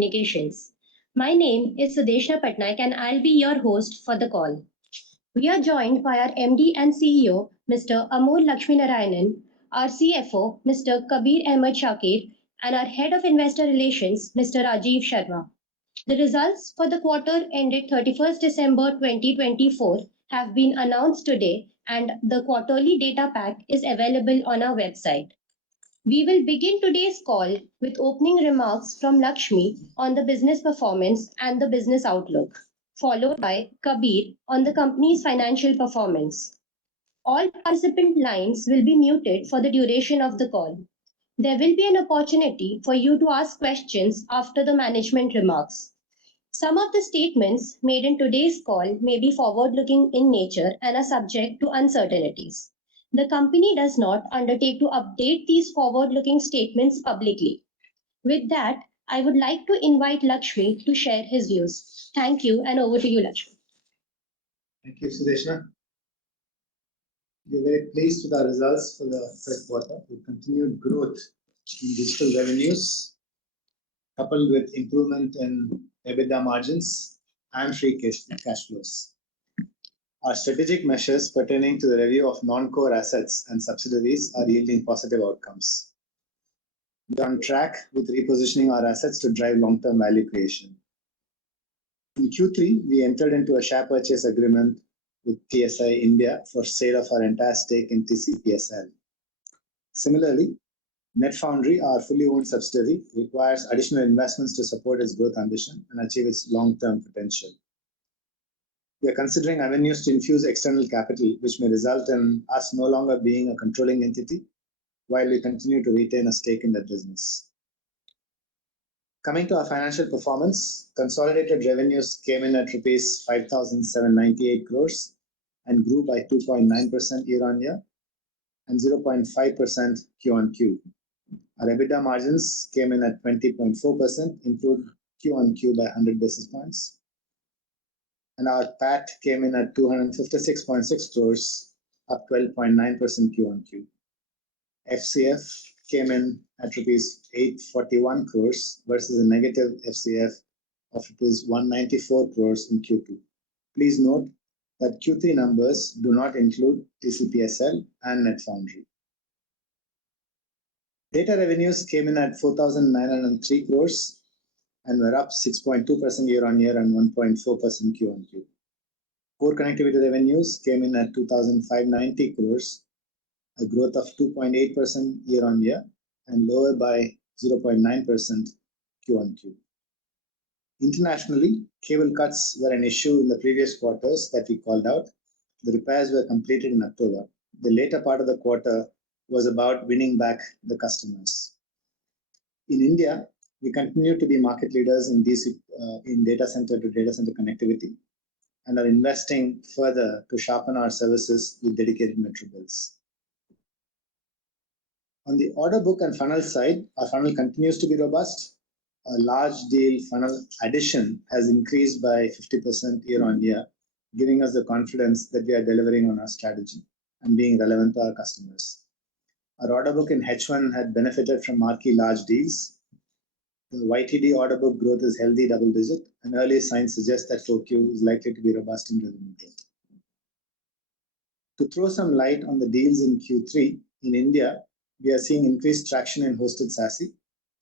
Communications. My name is Sudeshna Patnaik and I'll be your host for the call. We are joined by our MD and CEO, Mr. Amol Lakshminarayanan, our CFO, Mr. Kabir Ahmed Shakir, and our Head of Investor Relations, Mr. Rajiv Sharma. The results for the quarter ended 31st December 2024 have been announced today, and the quarterly data pack is available on our website. We will begin today's call with opening remarks from Lakshmi on the business performance and the business outlook, followed by Kabir on the company's financial performance. All participant lines will be muted for the duration of the call. There will be an opportunity for you to ask questions after the management remarks. Some of the statements made in today's call may be forward-looking in nature and are subject to uncertainties. The company does not undertake to update these forward-looking statements publicly. With that, I would like to invite Lakshmi to share his views. Thank you, and over to you, Lakshmi. Thank you, Sudeshna. We are very pleased with our results for the third quarter with continued growth in digital revenues, coupled with improvement in EBITDA margins and free cash flows. Our strategic measures pertaining to the review of non-core assets and subsidiaries are yielding positive outcomes. We are on track with repositioning our assets to drive long-term value creation. In Q3, we entered into a share purchase agreement with TSI India for sale of our entire stake in TCPSL. Similarly, NetFoundry, our fully owned subsidiary, requires additional investments to support its growth ambition and achieve its long-term potential. We are considering avenues to infuse external capital, which may result in us no longer being a controlling entity while we continue to retain a stake in that business. Coming to our financial performance, consolidated revenues came in at rupees 5,798 crores and grew by 2.9% year-on-year and 0.5% Q-on-Q. Our EBITDA margins came in at 20.4%, improved Q-on-Q by 100 basis points. And our PAT came in at 256.6 crores, up 12.9% Q-on-Q. FCF came in at rupees 841 crores versus a negative FCF of rupees 194 crores in Q2. Please note that Q3 numbers do not include TCPSL and NetFoundry. Data revenues came in at 4,903 crores and were up 6.2% year-on-year and 1.4% Q-on-Q. Core connectivity revenues came in at 2,590 crores, a growth of 2.8% year-on-year and lower by 0.9% Q-on-Q. Internationally, cable cuts were an issue in the previous quarters that we called out. The repairs were completed in October. The later part of the quarter was about winning back the customers. In India, we continue to be market leaders in data center to data center connectivity and are investing further to sharpen our services with dedicated metro builds. On the order book and funnel side, our funnel continues to be robust. A large deal funnel addition has increased by 50% year-on-year, giving us the confidence that we are delivering on our strategy and being relevant to our customers. Our order book in H1 had benefited from marquee large deals. The YTD order book growth is healthy double-digit, and early signs suggest that 4Q is likely to be robust in revenue growth. To throw some light on the deals in Q3, in India, we are seeing increased traction in hosted SASE.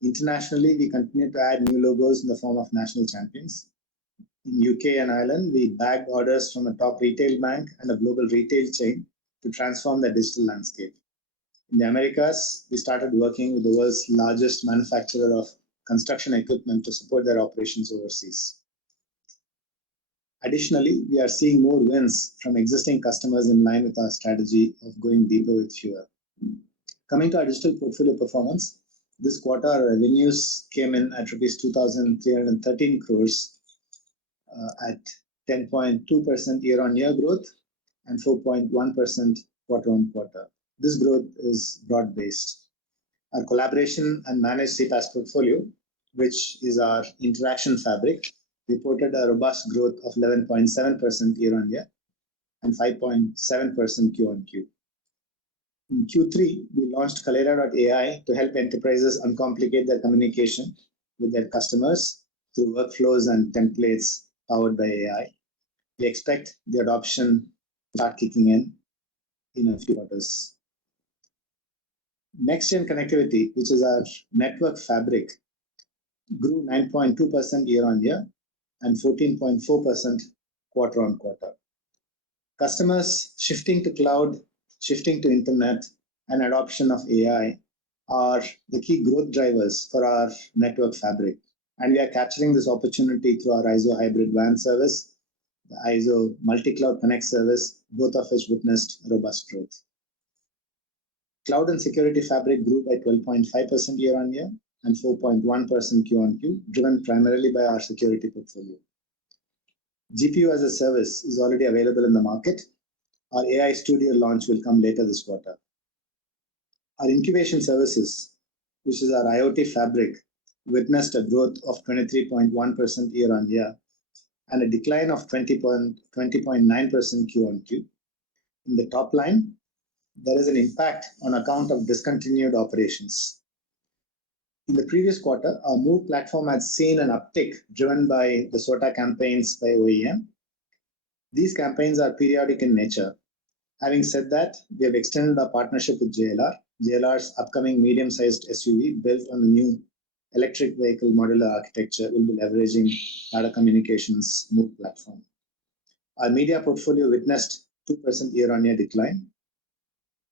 Internationally, we continue to add new logos in the form of national champions. In UK and Ireland, we bagged orders from a top retail bank and a global retail chain to transform their digital landscape. In the Americas, we started working with the world's largest manufacturer of construction equipment to support their operations overseas. Additionally, we are seeing more wins from existing customers in line with our strategy of going deeper with fewer. Coming to our digital portfolio performance, this quarter our revenues came in at rupees 2,313 crores at 10.2% year-on-year growth and 4.1% quarter-on-quarter. This growth is broad-based. Our collaboration and managed CPaaS portfolio, which is our interaction fabric, reported a robust growth of 11.7% year-on-year and 5.7% Q-on-Q. In Q3, we launched Kalera.ai to help enterprises uncomplicate their communication with their customers through workflows and templates powered by AI. We expect the adoption to start kicking in a few quarters. Next-gen connectivity, which is our network fabric, grew 9.2% year-on-year and 14.4% quarter-on-quarter. Customers shifting to cloud, shifting to internet, and adoption of AI are the key growth drivers for our network fabric. And we are capturing this opportunity through our ISO hybrid WAN service, the ISO multi-cloud connect service, both of which witnessed robust growth. Cloud and security fabric grew by 12.5% year-on-year and 4.1% Q-on-Q, driven primarily by our security portfolio. GPU as a service is already available in the market. Our AI Studio launch will come later this quarter. Our incubation services, which is our IoT fabric, witnessed a growth of 23.1% year-on-year and a decline of 20.9% Q-on-Q. In the top line, there is an impact on account of discontinued operations. In the previous quarter, our Move platform had seen an uptick driven by the SOTA campaigns by OEM. These campaigns are periodic in nature. Having said that, we have extended our partnership with JLR. JLR's upcoming medium-sized SUV built on the new electric vehicle modular architecture will be leveraging Tata Communications' Move platform. Our media portfolio witnessed 2% year-on-year decline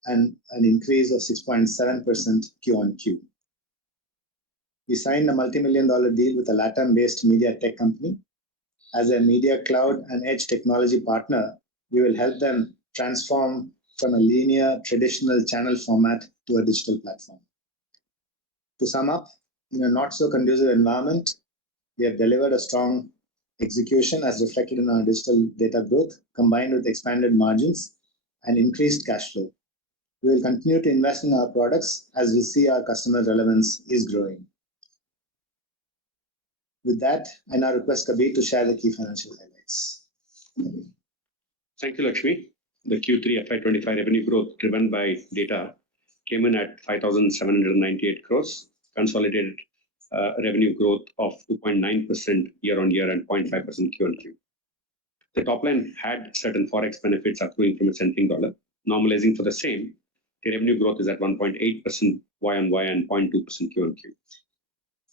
and an increase of 6.7% Q-on-Q. We signed a multi-million-dollar deal with a LATAM-based media tech company. As a media cloud and edge technology partner, we will help them transform from a linear, traditional channel format to a digital platform. To sum up, in a not-so-conducive environment, we have delivered a strong execution as reflected in our digital data growth, combined with expanded margins and increased cash flow. We will continue to invest in our products as we see our customer relevance is growing. With that, I now request Kabir to share the key financial highlights. Thank you, Lakshmi. The Q3 FY25 revenue growth driven by data came in at 5,798 crores, consolidated revenue growth of 2.9% year-on-year and 0.5% Q-on-Q. The top line had certain forex benefits accruing from a strengthening dollar. Normalizing for the same, the revenue growth is at 1.8% Y-on-Y and 0.2% Q-on-Q.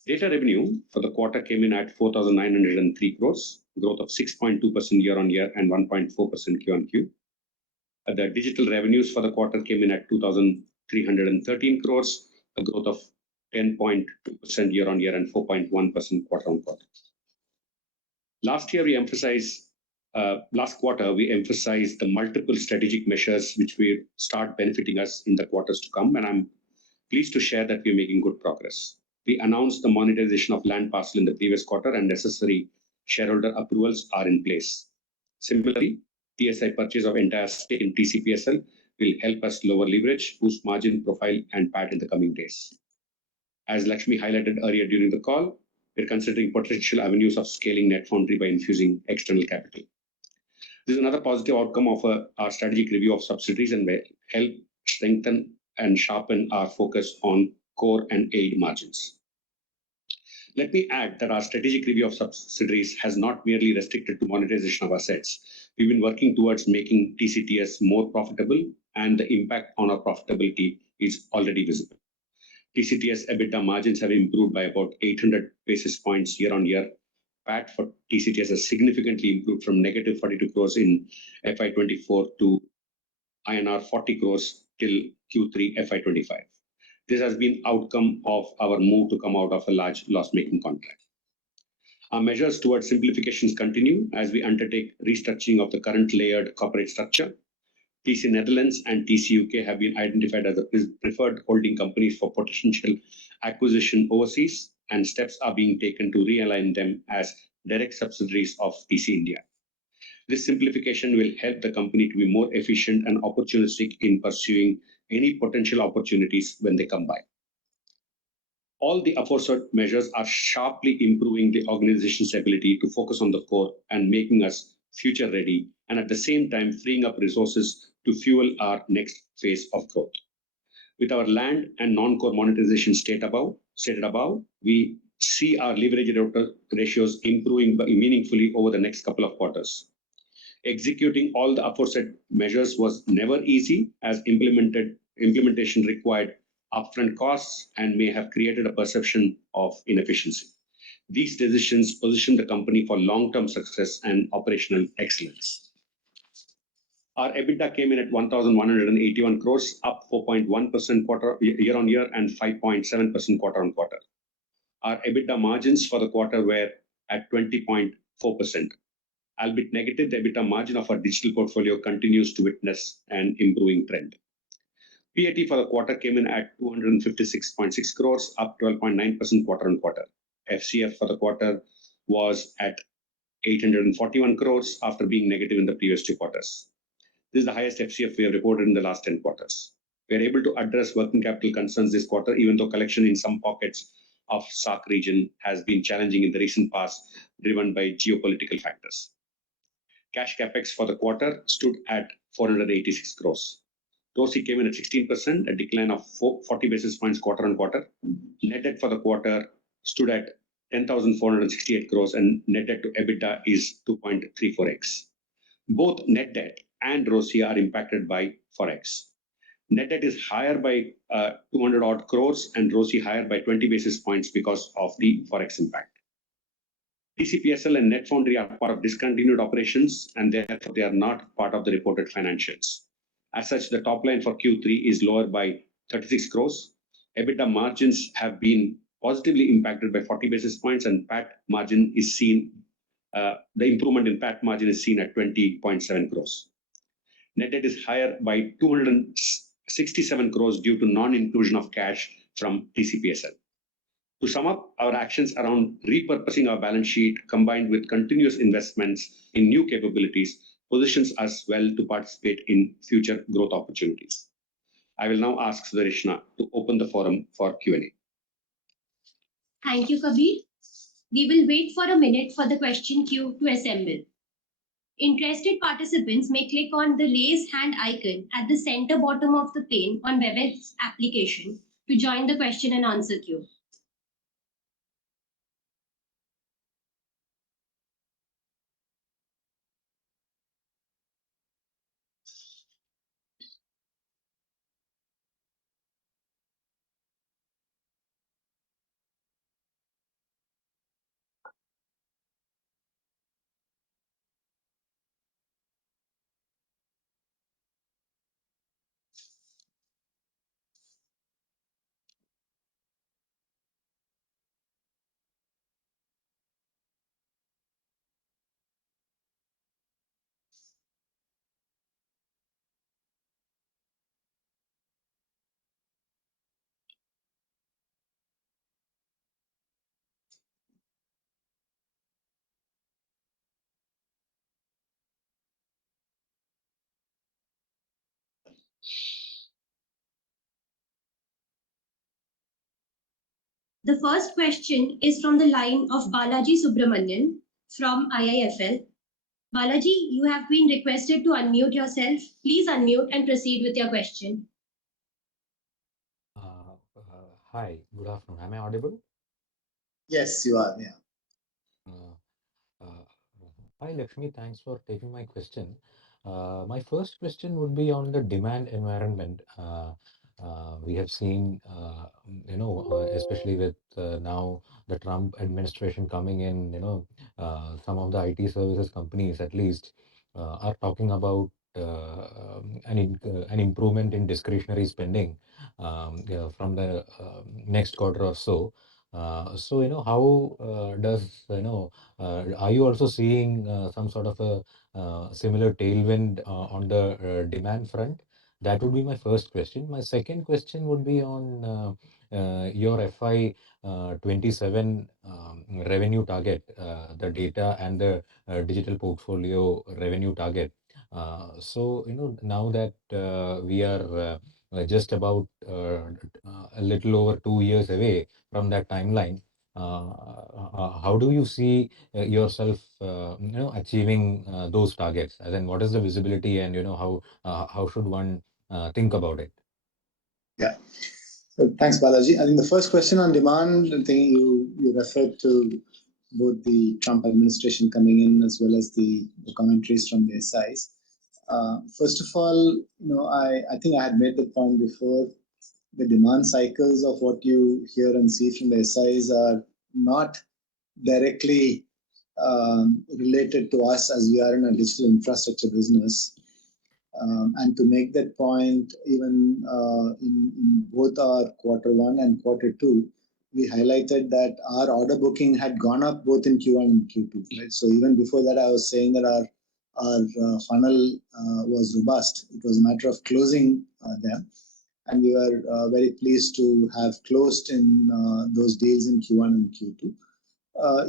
Data revenue for the quarter came in at 4,903 crores, growth of 6.2% year-on-year and 1.4% Q-on-Q. The digital revenues for the quarter came in at 2,313 crores, a growth of 10.2% year-on-year and 4.1% quarter-on-quarter. Last quarter, we emphasized the multiple strategic measures which will start benefiting us in the quarters to come, and I'm pleased to share that we're making good progress. We announced the monetization of land parcel in the previous quarter, and necessary shareholder approvals are in place. Similarly, TSI purchase of entire stake in TCPSL will help us lower leverage, boost margin profile, and PAT in the coming days. As Lakshmi highlighted earlier during the call, we're considering potential avenues of scaling NetFoundry by infusing external capital. This is another positive outcome of our strategic review of subsidiaries and will help strengthen and sharpen our focus on core and aid margins. Let me add that our strategic review of subsidiaries has not merely restricted to monetization of assets. We've been working towards making TCTS more profitable, and the impact on our profitability is already visible. TCTS EBITDA margins have improved by about 800 basis points year-on-year. PAT for TCTS has significantly improved from negative 42 crores in FY24 to INR 40 crores till Q3 FY25. This has been outcome of our move to come out of a large loss-making contract. Our measures towards simplifications continue as we undertake restructuring of the current layered corporate structure. TC Netherlands and TC UK have been identified as the preferred holding companies for potential acquisition overseas, and steps are being taken to realign them as direct subsidiaries of TC India. This simplification will help the company to be more efficient and opportunistic in pursuing any potential opportunities when they come by. All the aforesaid measures are sharply improving the organization's ability to focus on the core and making us future ready, and at the same time freeing up resources to fuel our next phase of growth. With our land and non-core monetization stated above, we see our leverage ratios improving meaningfully over the next couple of quarters. Executing all the aforesaid measures was never easy, as implementation required upfront costs and may have created a perception of inefficiency. These decisions position the company for long-term success and operational excellence. Our EBITDA came in at 1,181 crores, up 4.1% year on year and 5.7% quarter on quarter. Our EBITDA margins for the quarter were at 20.4%. Albeit negative, the EBITDA margin of our digital portfolio continues to witness an improving trend. PAT for the quarter came in at 256.6 crores, up 12.9% quarter on quarter. FCF for the quarter was at 841 crores after being negative in the previous 2 quarters. This is the highest FCF we have reported in the last 10 quarters. We are able to address working capital concerns this quarter, even though collection in some pockets of SAARC region has been challenging in the recent past, driven by geopolitical factors. Cash capex for the quarter stood at 486 crores. ROCE came in at 16%, a decline of 40 basis points quarter on quarter. Net debt for the quarter stood at 10,468 crores, and net debt to EBITDA is 2.34x. Both net debt and ROCE are impacted by Forex. Net debt is higher by 200 odd crores and ROCE higher by 20 basis points because of the Forex impact. TCPSL and NetFoundry are part of discontinued operations, and therefore they are not part of the reported financials. As such, the top line for Q3 is lower by 36 crores. EBITDA margins have been positively impacted by 40 basis points, and PAT margin is seen, the improvement in PAT margin is seen at 20.7 crores. Net debt is higher by 267 crores due to non-inclusion of cash from TCPSL. To sum up, our actions around repurposing our balance sheet, combined with continuous investments in new capabilities, positions us well to participate in future growth opportunities. I will now ask Sudarshana to open the forum for Q&A. Thank you, Kabir. We will wait for a minute for the question queue to assemble. Interested participants may click on the raise hand icon at the center bottom of the pane on WebEx application to join the question and answer queue. The first question is from the line of Balaji Subramanian from IIFL. Balaji, you have been requested to unmute yourself. Please unmute and proceed with your question. Hi, good afternoon. Am I audible? Yes, you are. Yeah. Hi, Lakshmi. Thanks for taking my question. My first question would be on the demand environment. We have seen, especially with now the Trump administration coming in, some of the IT services companies at least are talking about an improvement in discretionary spending from the next quarter or so. How does, are you also seeing some sort of a similar tailwind on the demand front? That would be my first question. My second question would be on your FY27 revenue target, the data and the digital portfolio revenue target. Now that we are just about a little over 2 years away from that timeline, how do you see yourself, achieving those targets? And then what is the visibility, and how should one think about it? Yeah. So thanks, Balaji. I think the first question on demand, I think you referred to both the Trump administration coming in as well as the commentaries from the SIs. First of all, I think I had made the point before. The demand cycles of what you hear and see from the SIs are not directly related to us as we are in a digital infrastructure business. And to make that point, even in both our quarter one and quarter two, we highlighted that our order booking had gone up both in Q1 and Q2. Right? So even before that, I was saying that our funnel was robust. It was a matter of closing them. And we were very pleased to have closed in those deals in Q1 and Q2.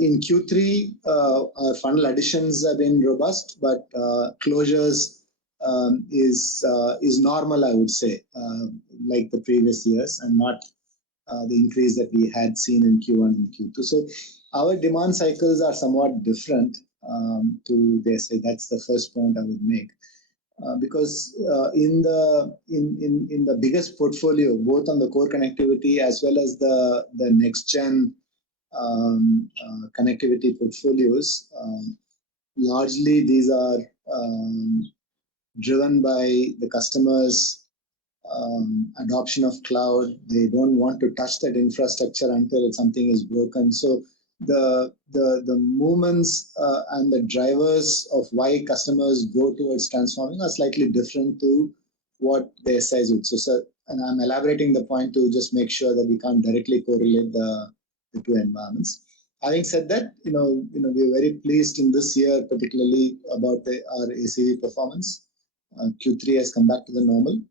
In Q3, our funnel additions have been robust, but closures is normal, I would say, like the previous years, and not the increase that we had seen in Q1 and Q2. So our demand cycles are somewhat different to this. That's the first point I would make. Because in the biggest portfolio, both on the core connectivity as well as the next gen connectivity portfolios, largely these are driven by the customers' adoption of cloud. They don't want to touch that infrastructure until something is broken. So the movements and the drivers of why customers go towards transforming are slightly different to what the SIs would. So, and I'm elaborating the point to just make sure that we can't directly correlate the two environments. Having said that, we are very pleased in this year, particularly about our ACV performance. Q3 has come back to the normal.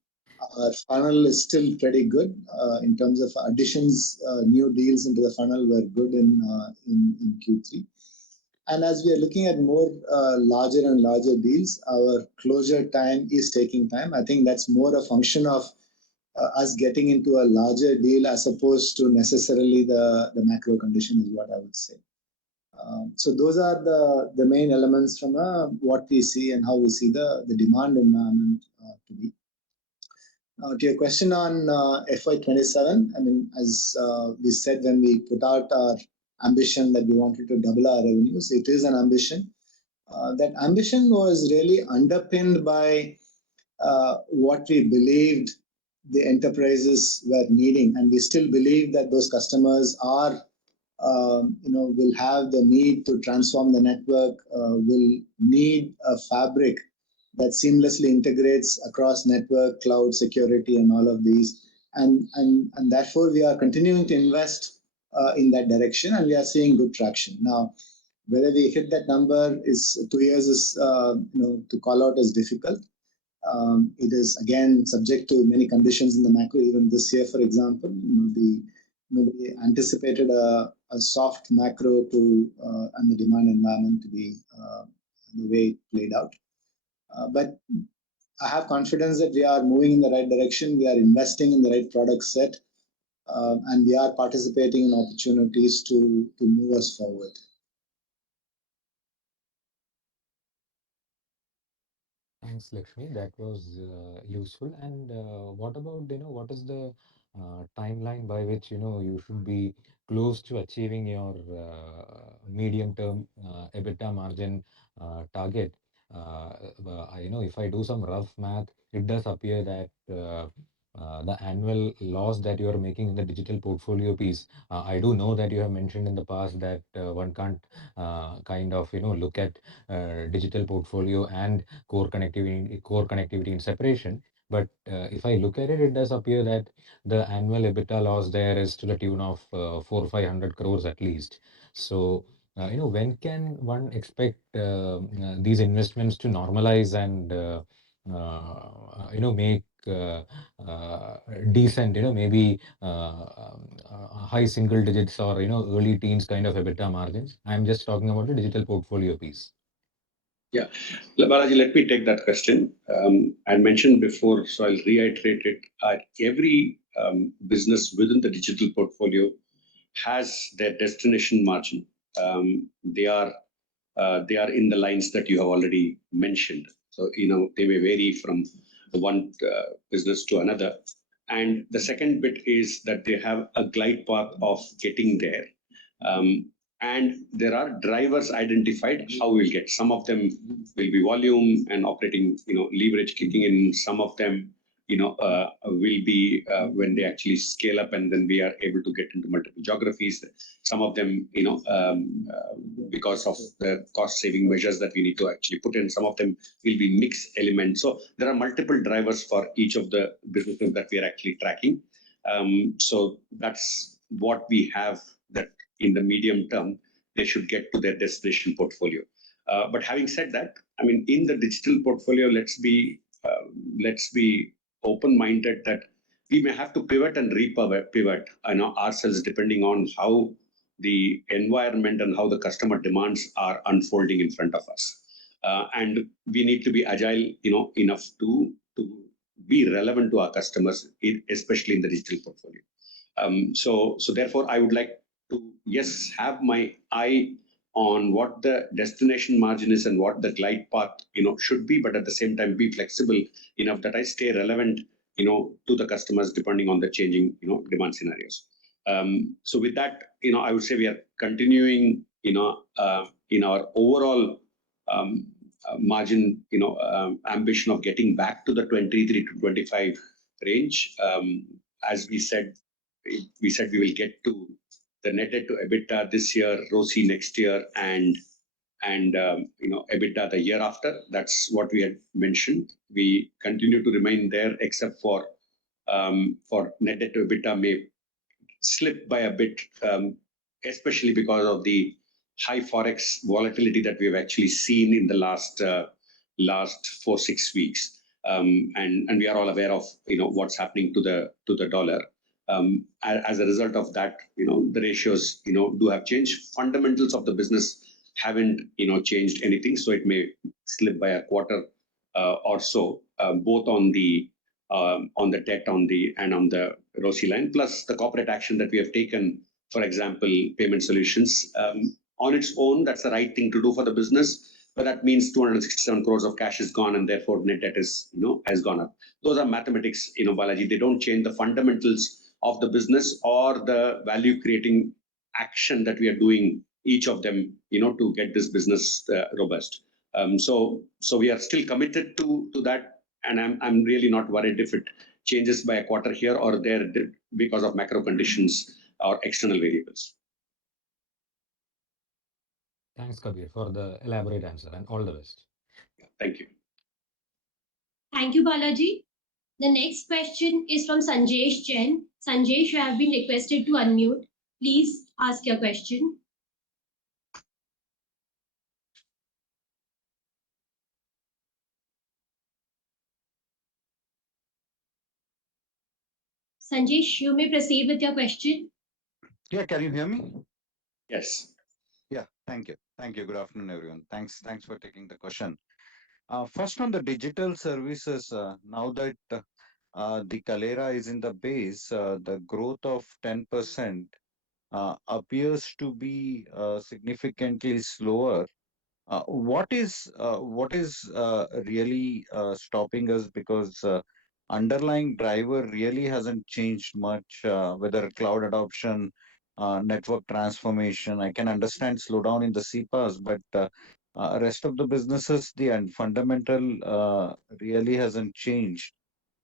Our funnel is still pretty good in terms of additions. New deals into the funnel were good in Q3. And as we are looking at more larger and larger deals, our closure time is taking time. I think that's more a function of us getting into a larger deal as opposed to necessarily the macro condition is what I would say. So those are the main elements from what we see and how we see the demand environment to be. To your question on FY27, I mean, as we said when we put out our ambition that we wanted to double our revenues, it is an ambition. That ambition was really underpinned by what we believed the enterprises were needing, and we still believe that those customers are, will have the need to transform the network, will need a fabric that seamlessly integrates across network, cloud, security, and all of these. And therefore, we are continuing to invest in that direction, and we are seeing good traction. Now, whether we hit that number is 2 years is, to call out is difficult. It is, again, subject to many conditions in the macro. Even this year, for example, nobody anticipated a soft macro and the demand environment to be the way it played out. But I have confidence that we are moving in the right direction. We are investing in the right product set, and we are participating in opportunities to move us forward. Thanks, Lakshmi. That was useful. And what about, what is the timeline by which, you should be close to achieving your medium-term EBITDA margin target? If I do some rough math, it does appear that the annual loss that you are making in the digital portfolio piece, I do know that you have mentioned in the past that one can't kind of, look at digital portfolio and core connectivity in separation. But if I look at it, it does appear that the annual EBITDA loss there is to the tune of 400-500 crores at least. So, when can one expect these investments to normalize and make decent, maybe high single digits or early teens kind of EBITDA margins? I'm just talking about the digital portfolio piece. Yeah, Balaji, let me take that question. I mentioned before, so I'll reiterate it. Every business within the digital portfolio has their destination margin. They are in the lines that you have already mentioned. So they may vary from one business to another, And the second bit is that they have a glide path of getting there. And there are drivers identified how we'll get. Some of them will be volume and operating, leverage kicking in. Some of them, will be when they actually scale up, and then we are able to get into multiple geographies. Some of them, because of the cost saving measures that we need to actually put in. Some of them will be mixed elements. So there are multiple drivers for each of the businesses that we are actually tracking. So that's what we have, that in the medium term, they should get to their destination portfolio. But having said that, I mean, in the digital portfolio, let's be open-minded that we may have to pivot and pivot ourselves depending on how the environment and how the customer demands are unfolding in front of us. And we need to be agile, enough to be relevant to our customers, especially in the digital portfolio. So therefore, I would like to, yes, have my eye on what the destination margin is and what the glide path, should be, but at the same time be flexible enough that I stay relevant, to the customers depending on the changing, demand scenarios. So with that, I would say we are continuing, in our overall margin, ambition of getting back to the 23 to 25 range. As we said we will get to the net debt to EBITDA this year, ROCE next year, and EBITDA the year after. That's what we had mentioned. We continue to remain there, except for net debt to EBITDA may slip by a bit, especially because of the high forex volatility that we have actually seen in the last 4-6 weeks. And we are all aware of what's happening to the dollar. As a result of that, the ratios do have changed. Fundamentals of the business haven't changed anything, so it may slip by a quarter or so, both on the debt and on the ROCE line, plus the corporate action that we have taken. For example, payment solutions, on its own, that's the right thing to do for the business. But that means 267 crores of cash is gone, and therefore net debt is has gone up. Those are mathematics, Balaji. They don't change the fundamentals of the business or the value creating action that we are doing, each of them, to get this business robust. So we are still committed to that, and I'm really not worried if it changes by a quarter here or there because of macro conditions or external variables. Thanks, Kabir, for the elaborate answer, and all the best. Thank you. Thank you, Balaji. The next question is from Sanjesh Jain. Sanjesh, you have been requested to unmute. Please ask your question. Sanjesh, you may proceed with your question. Yeah, can you hear me? Yes. Yeah, thank you. Thank you. Good afternoon, everyone. Thanks for taking the question. First, on the digital services, now that the Kalera is in the base, the growth of 10% appears to be significantly slower. What is really stopping us? Because underlying driver really hasn't changed much, whether cloud adoption, network transformation. I can understand slowdown in the CPaaS, but rest of the businesses, the fundamental really hasn't changed.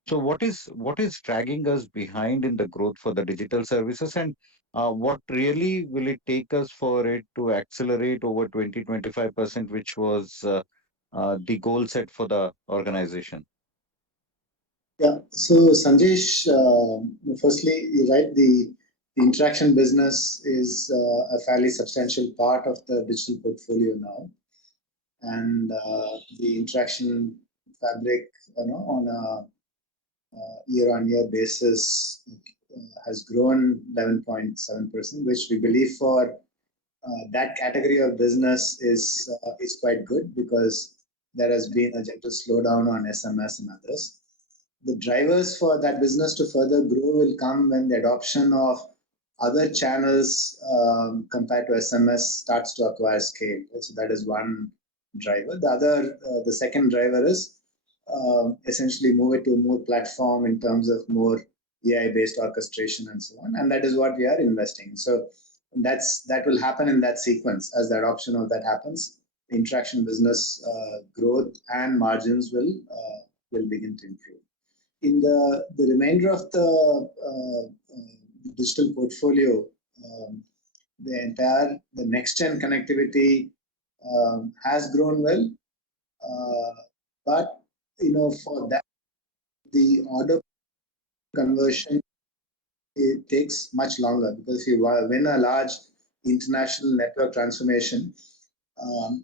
So what is dragging us behind in the growth for the digital services, and what really will it take us for it to accelerate over 20-25%, which was the goal set for the organization? Yeah. So Sanjesh, firstly, you're right. The interaction business is a fairly substantial part of the digital portfolio now, and the interaction fabric, on a year-on-year basis, has grown 11.7%, which we believe for that category of business is quite good, because there has been a gentle slowdown on SMS and others. The drivers for that business to further grow will come when the adoption of other channels compared to SMS starts to acquire scale. So that is one driver. The second driver is essentially move it to more platform in terms of more AI-based orchestration and so on, and that is what we are investing. So that will happen in that sequence. As the adoption of that happens, the interaction business growth and margins will begin to improve. In the remainder of the digital portfolio, the next gen connectivity has grown well, but for that the order conversion, it takes much longer, because if you win a large international network transformation,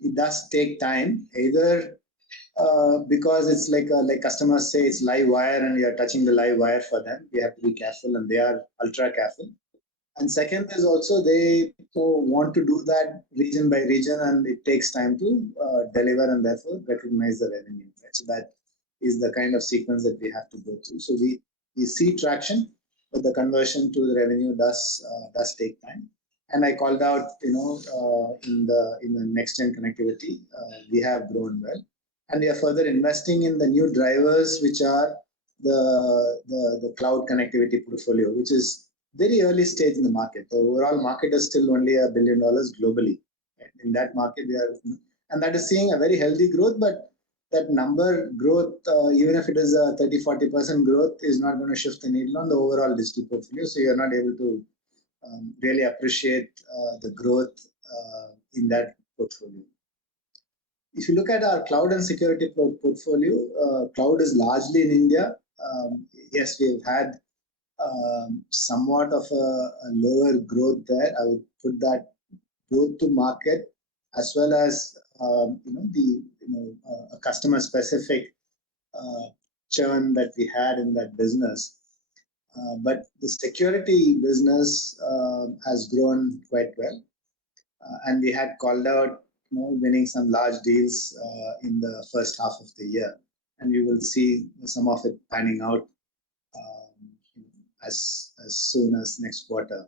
it does take time, either because it's like customers say it's live wire and you're touching the live wire for them. We have to be careful, and they are ultra careful. And second is also they want to do that region by region, and it takes time to deliver and therefore recognize the revenue. Right? So that is the kind of sequence that we have to go through. So we see traction, but the conversion to the revenue does take time. And I called out, in the next gen connectivity, we have grown well, and we are further investing in the new drivers, which are the cloud connectivity portfolio, which is very early stage in the market. The overall market is still only $1 billion globally. Right? In that market, and that is seeing a very healthy growth, but that number growth, even if it is a 30-40% growth, is not going to shift the needle on the overall digital portfolio. So you're not able to really appreciate the growth in that portfolio. If you look at our cloud and security portfolio, cloud is largely in India. Yes, we've had somewhat of a lower growth there. I would put that both to market as well as a customer specific churn that we had in that business. But the security business has grown quite well, and we had called out winning some large deals in the first half of the year, and you will see some of it panning out as soon as next quarter.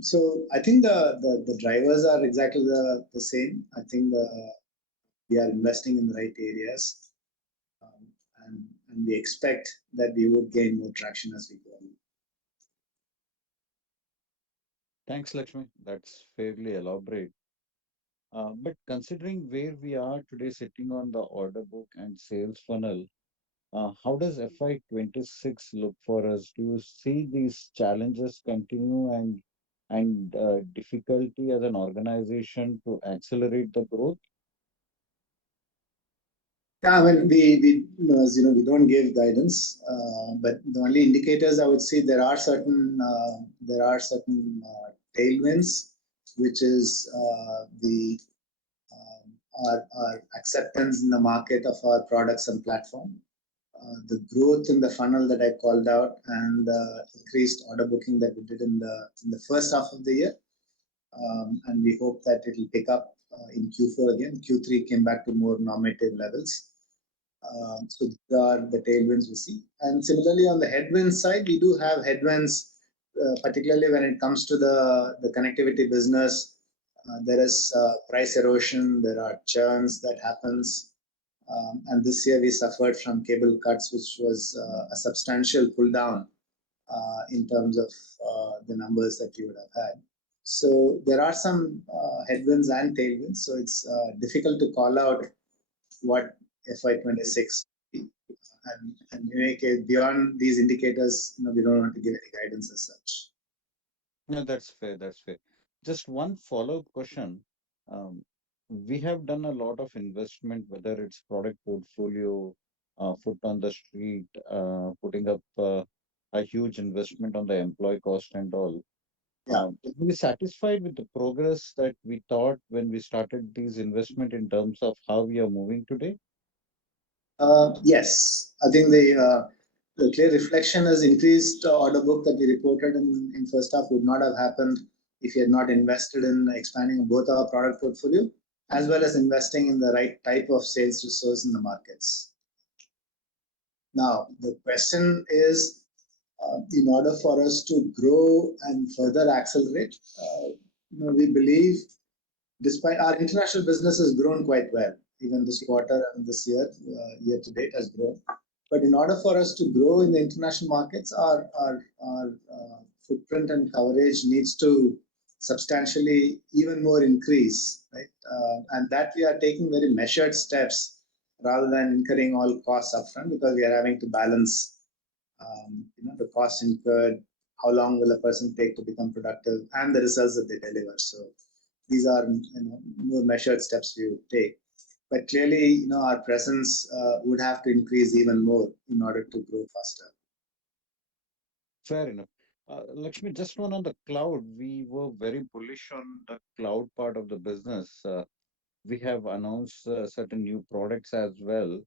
So I think the drivers are exactly the same. I think we are investing in the right areas, and we expect that we would gain more traction as we go on. Thanks, Lakshmi. That's fairly elaborate. But considering where we are today, sitting on the order book and sales funnel, how does FY26 look for us? Do you see these challenges continue and difficulty as an organization to accelerate the growth? Yeah, I mean, as you know, we don't give guidance, but the only indicators I would say there are certain tailwinds, which is our acceptance in the market of our products and platform, the growth in the funnel that I called out, and the increased order booking that we did in the first half of the year, and we hope that it will pick up in Q4 again. Q3 came back to more normative levels. So these are the tailwinds we see. And similarly, on the headwinds side, we do have headwinds, particularly when it comes to the connectivity business. There is price erosion, there are churns that happens. And this year we suffered from cable cuts, which was a substantial pull down in terms of the numbers that you would have had. So there are some headwinds and tailwinds. So it's difficult to call out what FY26 and make it beyond these indicators. We don't want to give any guidance as such. No, that's fair. That's fair. Just one follow-up question. We have done a lot of investment, whether it's product portfolio, foot on the street, putting up a huge investment on the employee cost and all. Yeah. Are we satisfied with the progress that we thought when we started these investment in terms of how we are moving today? Yes, I think the clear reflection is increased order book that we reported in first half would not have happened if we had not invested in expanding both our product portfolio as well as investing in the right type of sales resource in the markets. Now, the question is, in order for us to grow and further accelerate, we believe, despite our international business has grown quite well, even this quarter and this year, year to date has grown. But in order for us to grow in the international markets, our footprint and coverage needs to substantially even more increase, right? And that we are taking very measured steps rather than incurring all costs upfront, because we are having to balance, the costs incurred, how long will a person take to become productive, and the results that they deliver. So these are, more measured steps we would take. But clearly, our presence would have to increase even more in order to grow faster. Fair enough. Lakshmi, just one on the cloud. We were very bullish on the cloud part of the business. We have announced certain new products as well.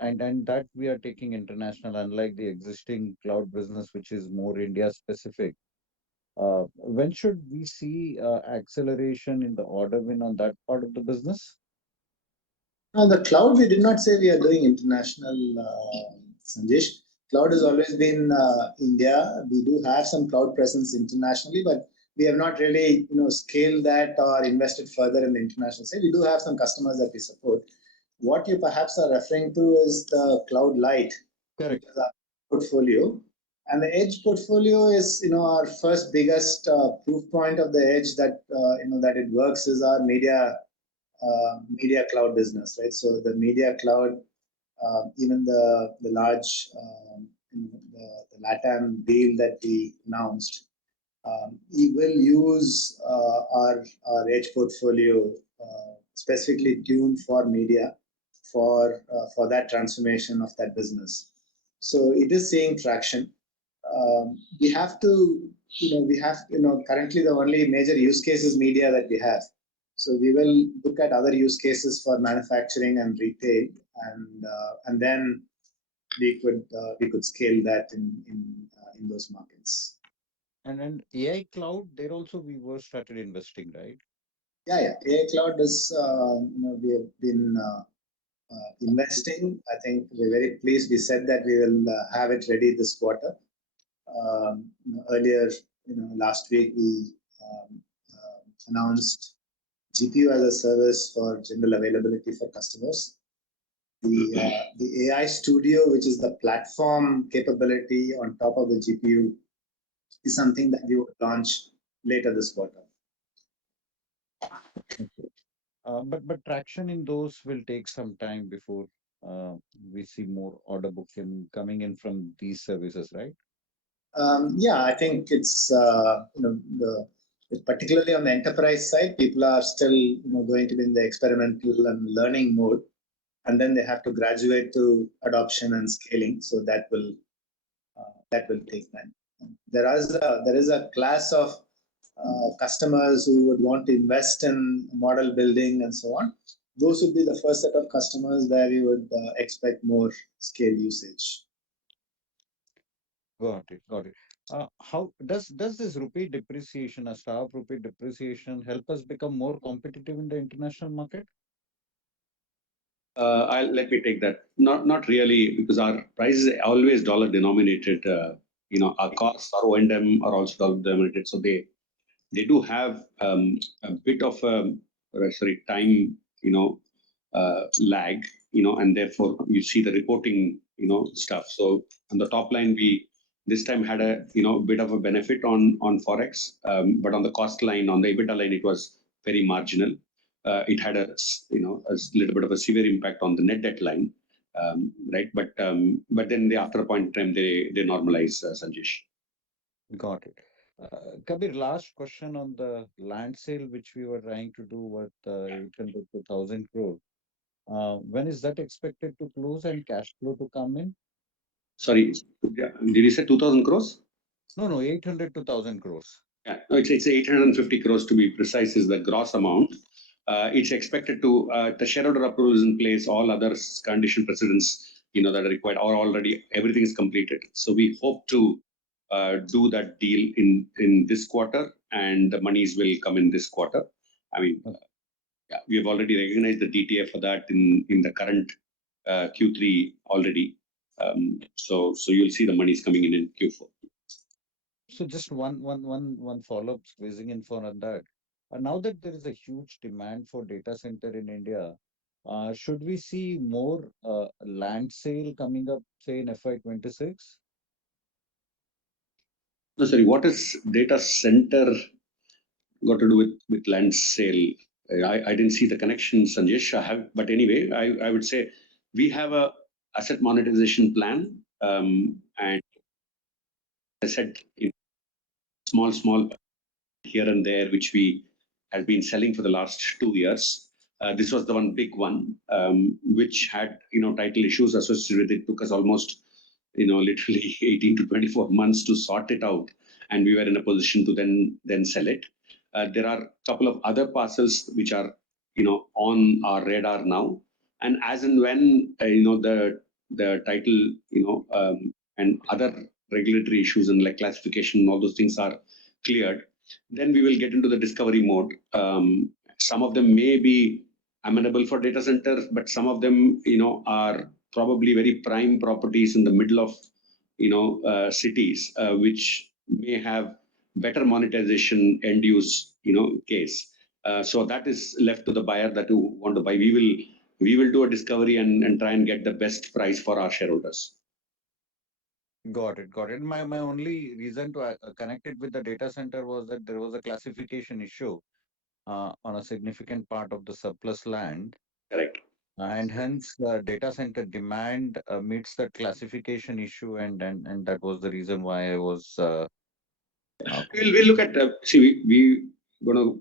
And that we are taking international, unlike the existing cloud business, which is more India specific. When should we see acceleration in the order win on that part of the business? On the cloud, we did not say we are doing international, Sanjesh. Cloud has always been India. We do have some cloud presence internationally, but we have not really, scaled that or invested further in the international side. We do have some customers that we support. What you perhaps are referring to is the Cloud Light, which Correct. is our portfolio. And the Edge portfolio is, our first biggest proof point of the Edge that, that it works is our media cloud business, right? So the media cloud, even the large, the LATAM deal that we announced, we will use our Edge portfolio, specifically tuned for media, for that transformation of that business. So it is seeing traction. We have to, currently the only major use case is media that we have. So we will look at other use cases for manufacturing and retail, and then we could scale that in those markets. And AI cloud, there also we were started investing, right? Yeah. AI cloud is, we have been investing. I think we're very pleased. We said that we will have it ready this quarter. Earlier, last week we announced GPU as a service for general availability for customers. The AI Studio, which is the platform capability on top of the GPU, is something that we will launch later this quarter. Okay. But traction in those will take some time before we see more order book coming in from these services, right? Yeah, I think it's, particularly on the enterprise side, people are still, going to be in the experimental and learning mode, and then they have to graduate to adoption and scaling. So that will take time. There is a class of customers who would want to invest in model building and so on. Those would be the first set of customers where we would expect more scale usage. Got it. Got it. How does this rupee depreciation, a sharp rupee depreciation, help us become more competitive in the international market? Let me take that. Not really, because our price is always dollar denominated. Our costs, our O&M are also dollar denominated, so they do have a bit of a time lag, and therefore you see the reporting stuff. So on the top line, we this time had a bit of a benefit on forex, but on the cost line, on the EBITDA line, it was very marginal. It had a little bit of a severe impact on the net debt line, right? But then after a point in time they normalize, Sanjesh. Got it. Kabir, last question on the land sale which we were trying to do with 800 to 1,000 crore. When is that expected to close and cash flow to come in? Sorry, did you say 2,000 crores? No, 800 to 1,000 crores. Yeah, no, it's 850 crores to be precise is the gross amount. It's expected to, the shareholder approval is in place, all other condition precedents, that are required are already, everything is completed. So we hope to do that deal in this quarter, and the monies will come in this quarter. I mean, yeah, we have already recognized the DTA for that in the current Q3 already. So you'll see the monies coming in Q4. So just one follow-up squeezing in for on that. Now that there is a huge demand for data center in India, Should we see more land sale coming up, say, in FY26? No, sorry, what is data center got to do with land sale? I didn't see the connection, Sanjesh. But anyway, I would say we have a asset monetization plan, and I said small here and there, which we have been selling for the last 2 years. This was the one big one, which had title issues associated with it. Took us almost literally 18 to 24 months to sort it out, and we were in a position to then sell it. There are a couple of other parcels which are on our radar now, and as and when the title and other regulatory issues and like classification and all those things are cleared, then we will get into the discovery mode. Some of them may be amenable for data centers, but some of them are probably very prime properties in the middle of cities, which may have better monetization end use case. So that is left to the buyer that you want to buy. We will do a discovery and try and get the best price for our shareholders. Got it, got it. My only reason to connect it with the data center was that there was a classification issue on a significant part of the surplus land, Correct. and hence the data center demand meets that classification issue, and that was the reason why I was. We'll look at see we going to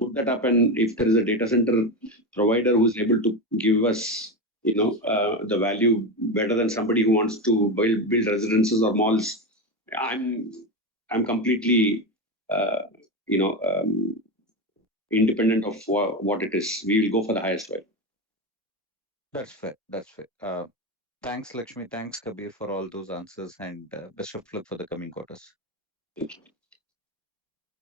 put that up, and if there is a data center provider who's able to give us the value better than somebody who wants to build residences or malls, I'm completely uh, you know independent of what it is. We will go for the highest value. That's fair. That's fair. Thanks, Lakshmi. Thanks, Kabir, for all those answers, and best of luck for the coming quarters.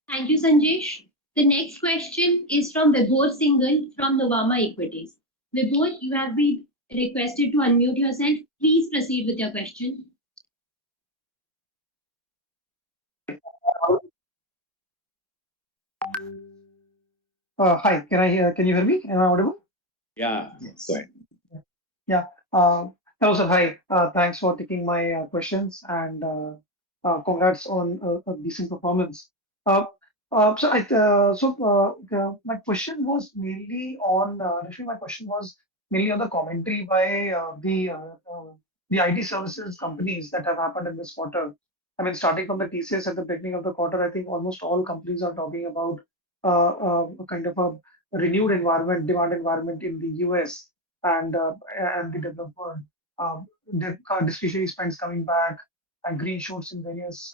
Thank you, Sanjesh. The next question is from Vibhor Singhal from Novama Equities. Vibhor, you have been requested to unmute yourself. Please proceed with your question. Hi, can you hear me? Am I audible? Yeah. Yes. Go ahead. Yeah. Hello, sir. Hi. Thanks for taking my questions and congrats on a decent performance. Uh, my question was mainly on actually my question was mainly on the commentary by the IT services companies that have happened in this quarter. I mean, starting from the TCS at the beginning of the quarter, I think almost all companies are talking about a kind of a renewed demand environment in the US and the developed world. The discretionary spends coming back and green shoots in various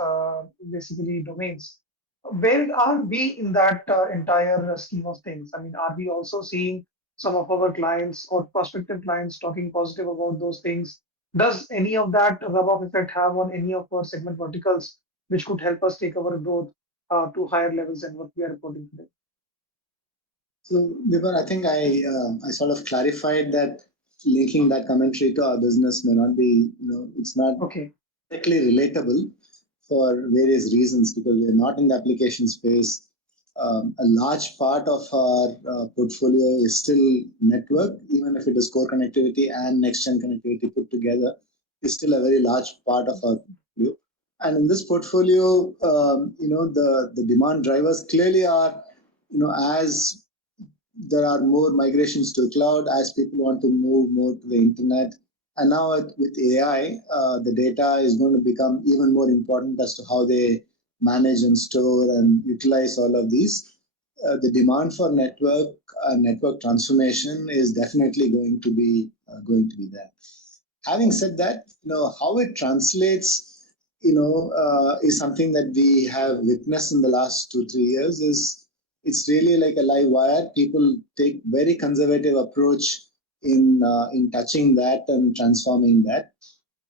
basically domains. Where are we in that entire scheme of things? I mean, are we also seeing some of our clients or prospective clients talking positive about those things? Does any of that rub-off effect have on any of our segment verticals, which could help us take our growth to higher levels than what we are reporting today? So, Vibhor, I think I sort of clarified that linking that commentary to our business may not be, it's not Okay. directly relatable for various reasons because we're not in the application space. A large part of our portfolio is still network, even if it is core connectivity and next-gen connectivity put together, is still a very large part of our portfolio. And in this portfolio, the demand drivers clearly are, as there are more migrations to cloud, as people want to move more to the internet. And now with AI, the data is going to become even more important as to how they manage and store and utilize all of these. The demand for network transformation is definitely going to be there. Having said that, how it translates, is something that we have witnessed in the last 2-3 years. It's really like a live wire. People take very conservative approach in touching that and transforming that,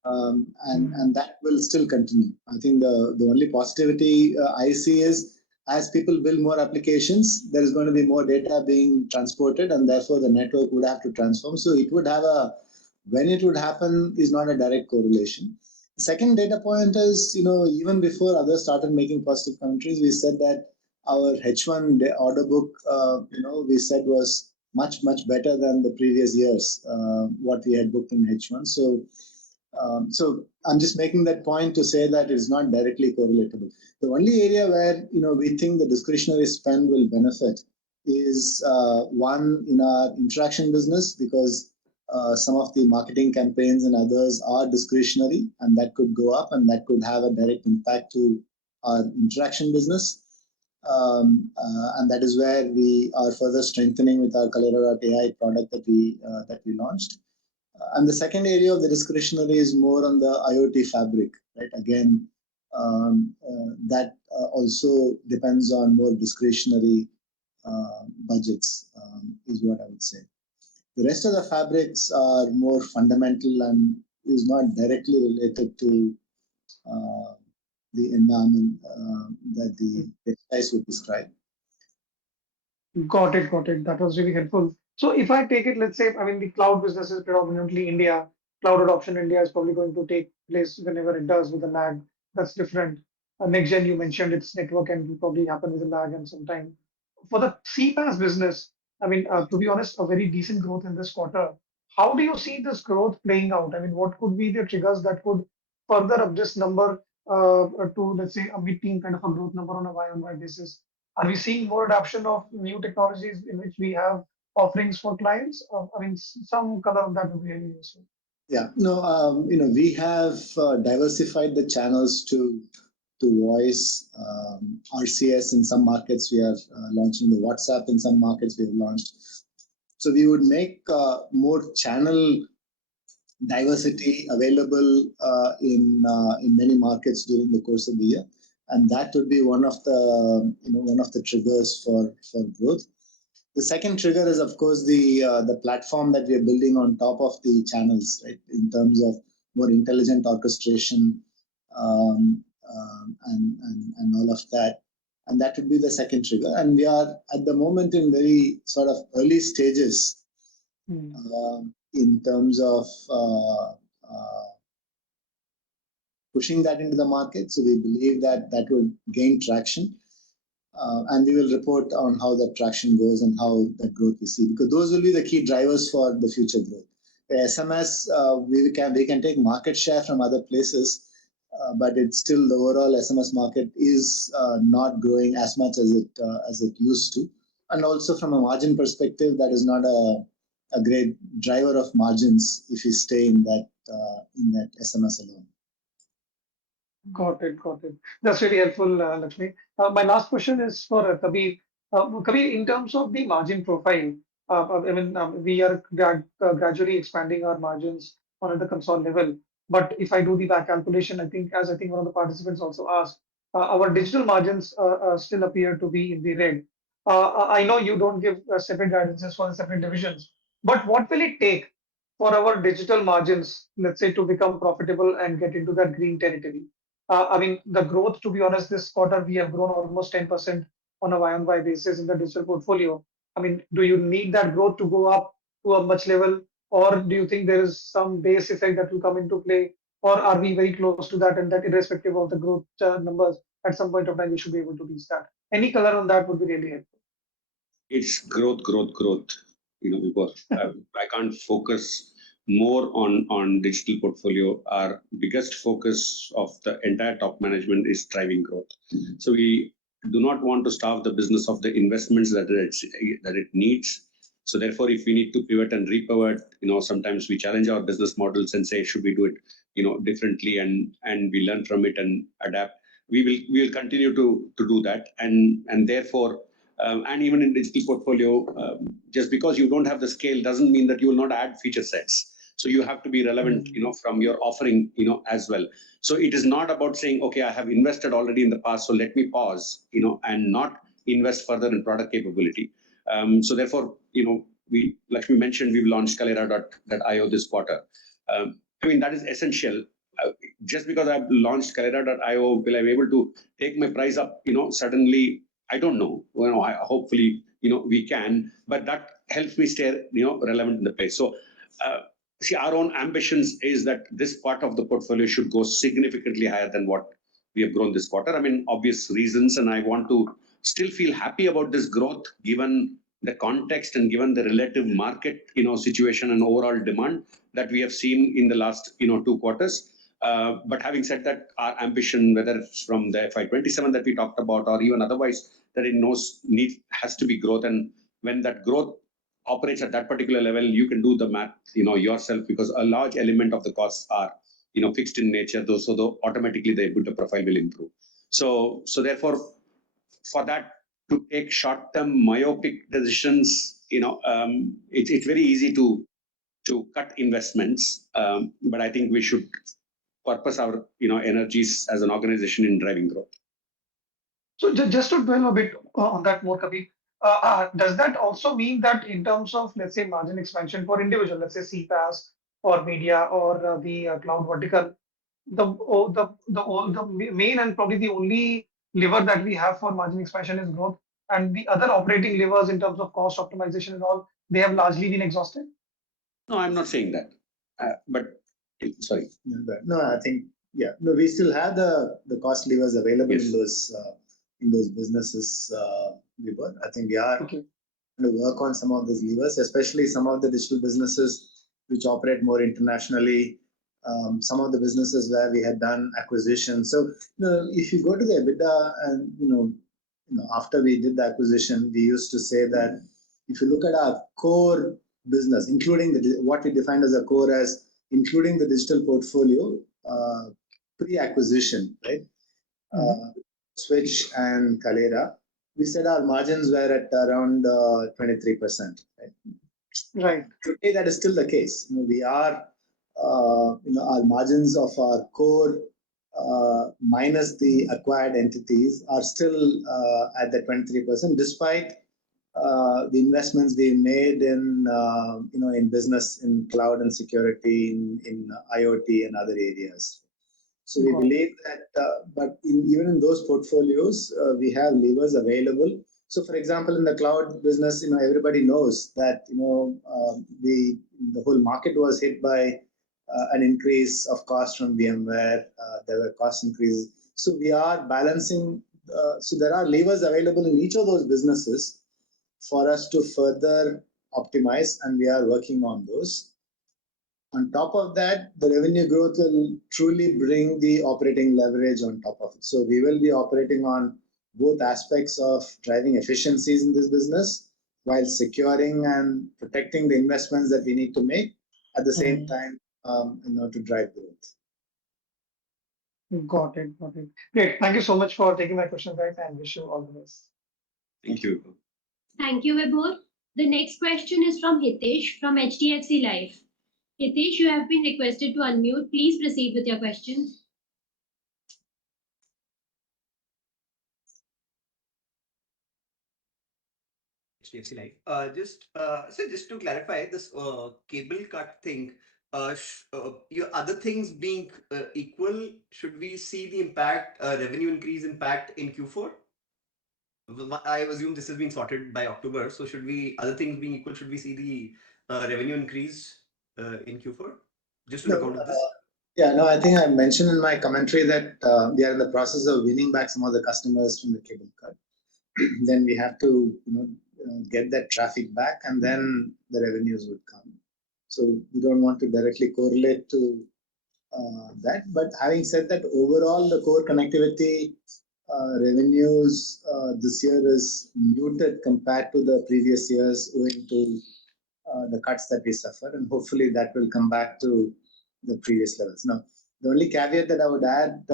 and that will still continue. I think the only positivity I see is as people build more applications, there is going to be more data being transported, and therefore the network would have to transform. So it would have when it would happen is not a direct correlation. The second data point is, even before others started making positive commentaries, we said that our H1 order book, we said was much better than the previous years, what we had booked in H1. So I'm just making that point to say that it's not directly correlatable. The only area where we think the discretionary spend will benefit is one in our interaction business, because some of the marketing campaigns and others are discretionary, and that could go up and that could have a direct impact to our interaction business. And that is where we are further strengthening with our Kalera.ai product that we launched. And the second area of the discretionary is more on the IoT fabric, right? Again, that also depends on more discretionary budgets, is what I would say. The rest of the fabrics are more fundamental and is not directly related to the environment that the exercise would describe. Got it, got it. That was really helpful. So if I take it, let's say, I mean, the cloud business is predominantly India. Cloud adoption in India is probably going to take place whenever it does with a lag. That's different. Next gen, you mentioned its network and will probably happen with a lag and some time. For the CPaaS business, I mean, to be honest, a very decent growth in this quarter. How do you see this growth playing out? I mean, what could be the triggers that could further up this number to, let's say, a mid-teen kind of a growth number on a Y-on-Y basis? Are we seeing more adoption of new technologies in which we have offerings for clients? I mean, some color on that would be really useful. Yeah, no, we have diversified the channels to voice, RCS in some markets. We are launching the WhatsApp in some markets. We have launched. So we would make more channel diversity available in many markets during the course of the year, and that would be one of the triggers for growth. The second trigger is, of course, the platform that we are building on top of the channels, right? In terms of more intelligent orchestration and all of that, and that would be the second trigger. And we are at the moment in very sort of early stages in terms of pushing that into the market. So we believe that will gain traction. And we will report on how that traction goes and how that growth we see, because those will be the key drivers for the future growth. SMS, we can take market share from other places, but it's still the overall SMS market is not growing as much as it used to. And also from a margin perspective, that is not a great driver of margins if you stay in that SMS alone. Got it, got it. That's really helpful, Lakshmi. My last question is for Kabir. Kabir, in terms of the margin profile, I mean, we are gradually expanding our margins on the console level. But if I do the back calculation, I think one of the participants also asked, our digital margins still appear to be in the red. I know you don't give separate guidances for the separate divisions, but what will it take for our digital margins, let's say, to become profitable and get into that green territory? I mean, the growth, to be honest, this quarter we have grown almost 10% on a Y-on-Y basis in the digital portfolio. I mean, do you need that growth to go up to a much level, or do you think there is some base effect that will come into play, or are we very close to that, and that irrespective of the growth numbers, at some point of time we should be able to reach that? Any color on that would be really helpful. It's growth. Because I can't focus more on digital portfolio. Our biggest focus of the entire top management is driving growth. So we do not want to starve the business of the investments that it needs. So therefore, if we need to pivot and repivot, sometimes we challenge our business models and say, should we do it, differently, and we learn from it and adapt. We will continue to do that, and therefore. And even in digital portfolio, just because you don't have the scale doesn't mean that you will not add feature sets. So you have to be relevant, from your offering, as well. So it is not about saying, okay, I have invested already in the past, so let me pause, and not invest further in product capability. So therefore, we, like we mentioned, we've launched Kalera.io this quarter. I mean, that is essential. Just because I've launched Kalera.io, will I be able to take my price up, suddenly? I don't know. Hopefully, we can, but that helps me stay, relevant in the place. So, see, our own ambitions is that this part of the portfolio should go significantly higher than what we have grown this quarter. I mean, obvious reasons, and I want to still feel happy about this growth given the context and given the relative market, situation and overall demand that we have seen in the last, 2 quarters. But having said that, our ambition, whether it's from the FY27 that we talked about or even otherwise, that it knows need has to be growth. And when that growth operates at that particular level, you can do the math, yourself, because a large element of the costs are, fixed in nature. So automatically the EBITDA profile will improve. So therefore, for that to take short-term myopic decisions, it's very easy to cut investments. But I think we should purpose our energies as an organization in driving growth. So just to dwell a bit on that more, Kabir, does that also mean that in terms of, let's say, margin expansion for individual, let's say CPaaS or media or the cloud vertical, the main and probably the only lever that we have for margin expansion is growth, and the other operating levers in terms of cost optimization and all, they have largely been exhausted? No, I'm not saying that. But sorry. No, I think no, we still have the cost levers available Yes. in those businesses. I think we are Okay. going to work on some of those levers, especially some of the digital businesses which operate more internationally. Some of the businesses where we had done acquisitions. So, if you go to the EBITDA and after we did the acquisition, we used to say that if you look at our core business, including what we defined as a core as including the digital portfolio, pre-acquisition, right? Switch and Kalera, we said our margins were at around 23%. Right? Right. Today, that is still the case. We are, our margins of our core minus the acquired entities are still at the 23%, despite the investments being made in in business, in cloud and security, in IoT and other areas. So we believe that, but even in those portfolios, we have levers available. So, for example, in the cloud business, everybody knows that the whole market was hit by an increase of cost from VMware. There were cost increases. So we are balancing. So there are levers available in each of those businesses for us to further optimize, and we are working on those. On top of that, the revenue growth will truly bring the operating leverage on top of it. So we will be operating on both aspects of driving efficiencies in this business while securing and protecting the investments that we need to make at the same time, to drive growth. Got it. Great. Thank you so much for taking my question, guys, and wish you all the best. Thank you. Thank you, Vibhor. The next question is from Hitesh from HDFC Life. Hitesh, you have been requested to unmute. Please proceed with your question. HDFC Life. Just to clarify this cable cut thing, your other things being equal, should we see the impact, revenue increase impact in Q4? I assume this has been sorted by October. So other things being equal, should we see the revenue increase in Q4? Just to account of this. No, I think I mentioned in my commentary that we are in the process of winning back some of the customers from the cable cut. Then we have to get that traffic back, and then the revenues would come. So we don't want to directly correlate to that. But having said that, overall, the core connectivity revenues this year is muted compared to the previous years owing to the cuts that we suffer, and hopefully that will come back to the previous levels. Now, the only caveat that I would add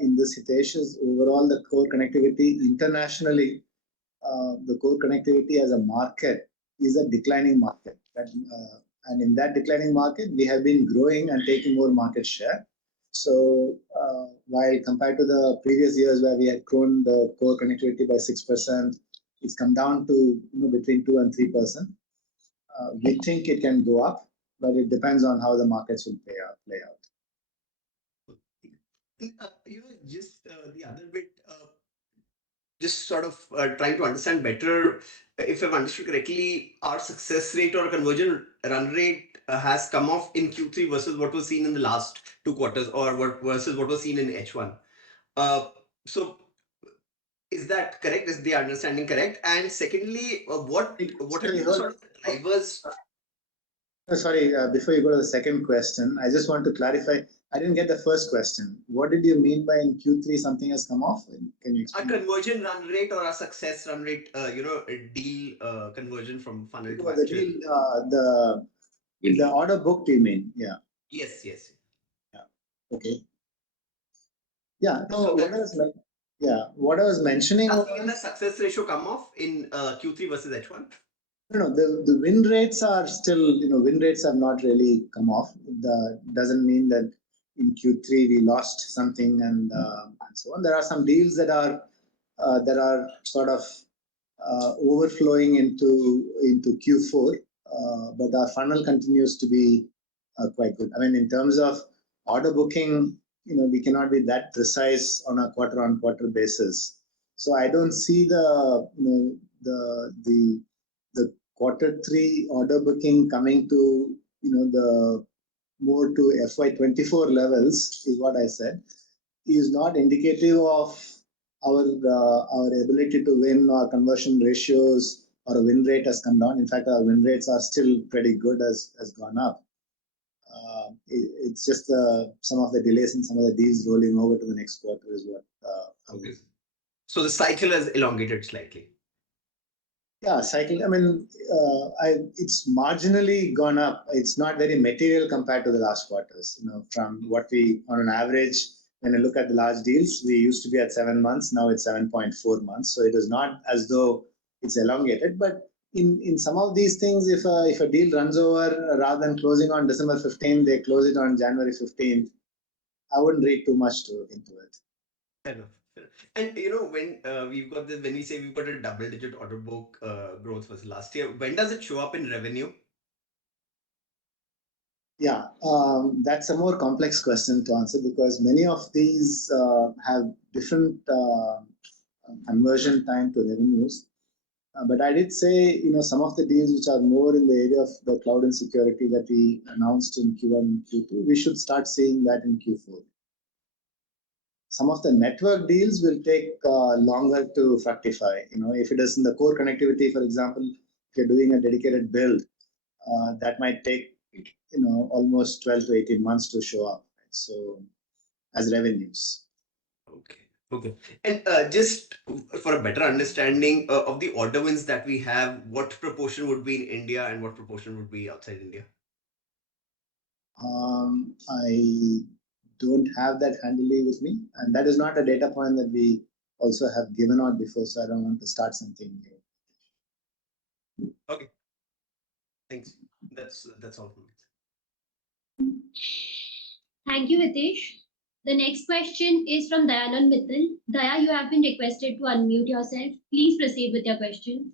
in this, Hitesh, is overall the core connectivity internationally, the core connectivity as a market is a declining market. And in that declining market, we have been growing and taking more market share. So while compared to the previous years where we had grown the core connectivity by 6%, it's come down to between 2 and 3%. We think it can go up, but it depends on how the markets will play out. Just the other bit, just sort of trying to understand better, if I've understood correctly, our success rate or conversion run rate has come off in Q3 versus what was seen in the last 2 quarters, or versus what was seen in H1. So Is that correct? Is the understanding correct? And secondly, what have Sorry, been the hold. sort of drivers? Sorry, before you go to the second question, I just want to clarify. I didn't get the first question. What did you mean by in Q3 something has come off? Can you A explain? conversion run rate or a success run rate, a deal conversion from funnel to Oh, the actual. deal, the order book, you mean? Yeah. Yes, yes. Yeah. Okay. Yeah. No, So what I was like, yeah, what I was mentioning asking if the was, success ratio come off in Q3 versus H1. no, the win rates are still, win rates have not really come off. The doesn't mean that in Q3 we lost something and so on. There are some deals that are sort of overflowing into Q4, but our funnel continues to be quite good. I mean, in terms of order booking, we cannot be that precise on a quarter-on-quarter basis. So I don't see the quarter three order booking coming to the more to FY24 levels is what I said, is not indicative of our ability to win. Our conversion ratios or a win rate has come down. In fact, our win rates are still pretty good, has gone up. It's just some of the delays and some of the deals rolling over to the next quarter is what. Okay. So the cycle has elongated slightly. Yeah, cycle. I mean, it's marginally gone up. It's not very material compared to the last quarters. From what we on an average, when I look at the large deals, we used to be at 7 months. Now it's 7.4 months. So it is not as though it's elongated. But in some of these things, if a deal runs over, rather than closing on December 15th, they close it on January 15th. I wouldn't read too much into it. Fair enough. Fair enough. And when we've got this, when we say we've got a double-digit order book growth versus last year, when does it show up in revenue? Yeah, that's a more complex question to answer because many of these have different conversion time to revenues. But I did say, some of the deals which are more in the area of the cloud and security that we announced in Q1 and Q2, we should start seeing that in Q4. Some of the network deals will take longer to fructify. If it is in the core connectivity, for example, if you're doing a dedicated build, that might take almost 12 to 18 months to show up. Right? So as revenues. Okay. Okay. And just for a better understanding of the order wins that we have, what proportion would be in India and what proportion would be outside India? I don't have that handily with me, and that is not a data point that we also have given out before, so I don't want to start something new. Okay. Thanks. That's all from me. Thank you, Hitesh. The next question is from Dayanand Mittal. Daya, you have been requested to unmute yourself. Please proceed with your question.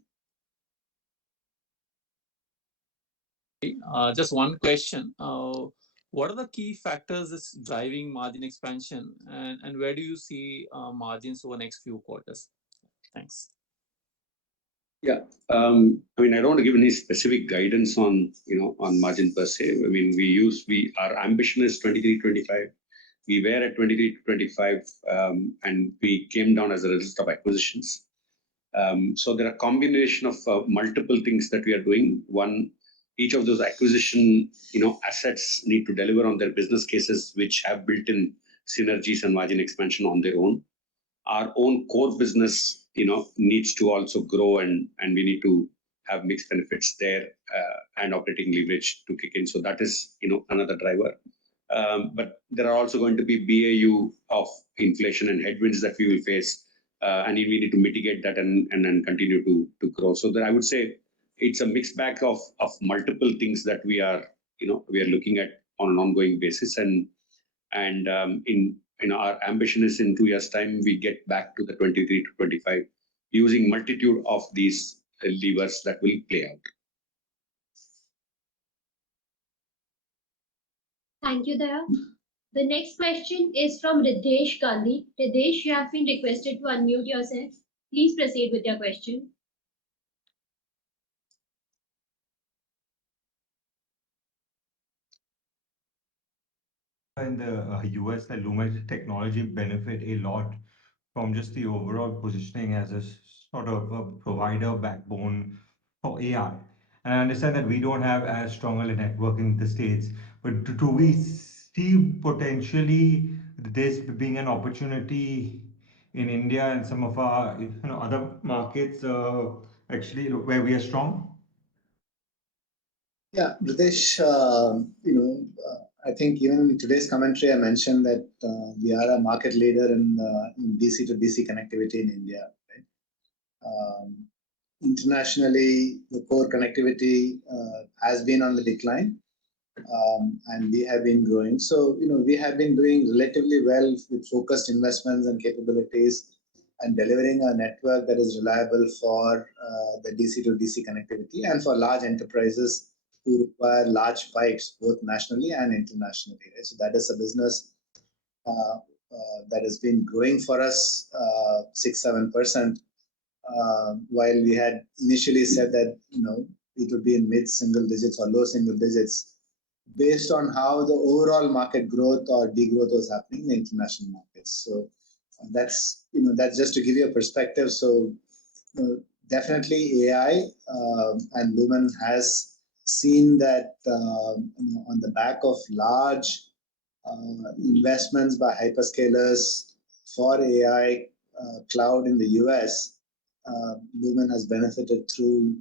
Just one question. What are the key factors that's driving margin expansion, and where do you see margins over the next few quarters? Thanks. Yeah, I mean, I don't want to give any specific guidance on margin per se. I mean, our ambition is 23-25. We were at 23-25, and we came down as a result of acquisitions. So there are a combination of multiple things that we are doing. One, each of those acquisition assets need to deliver on their business cases, which have built-in synergies and margin expansion on their own. Our own core business needs to also grow, and we need to have mixed benefits there and operating leverage to kick in. So that is another driver. But there are also going to be BAU of inflation and headwinds that we will face, and we need to mitigate that and then continue to grow. So that I would say it's a mixed bag of multiple things that we are looking at on an ongoing basis, and in our ambition is in 2 years' time we get back to the 23-25 using multitude of these levers that will play out. Thank you, Daya. The next question is from Ridhesh Gandhi. Ridhesh, you have been requested to unmute yourself. Please proceed with your question. In the US, the Lumen technology benefit a lot from just the overall positioning as a sort of a provider backbone for AI. And I understand that we don't have as strong a network in the States, but do we see potentially this being an opportunity in India and some of our other markets actually where we are strong? Yeah, Ritesh, I think even in today's commentary, I mentioned that we are a market leader in DC to DC connectivity in India. Right? Internationally, the core connectivity has been on the decline, and we have been growing. So, we have been doing relatively well with focused investments and capabilities and delivering a network that is reliable for the DC to DC connectivity and for large enterprises who require large pipes, both nationally and internationally. Right? So that is a business that has been growing for us 6-7%, while we had initially said that it would be in mid single digits or low single digits based on how the overall market growth or degrowth was happening in the international markets. So that's just to give you a perspective. So definitely AI and Lumen has seen that on the back of large investments by hyperscalers for AI cloud in the US, Lumen has benefited through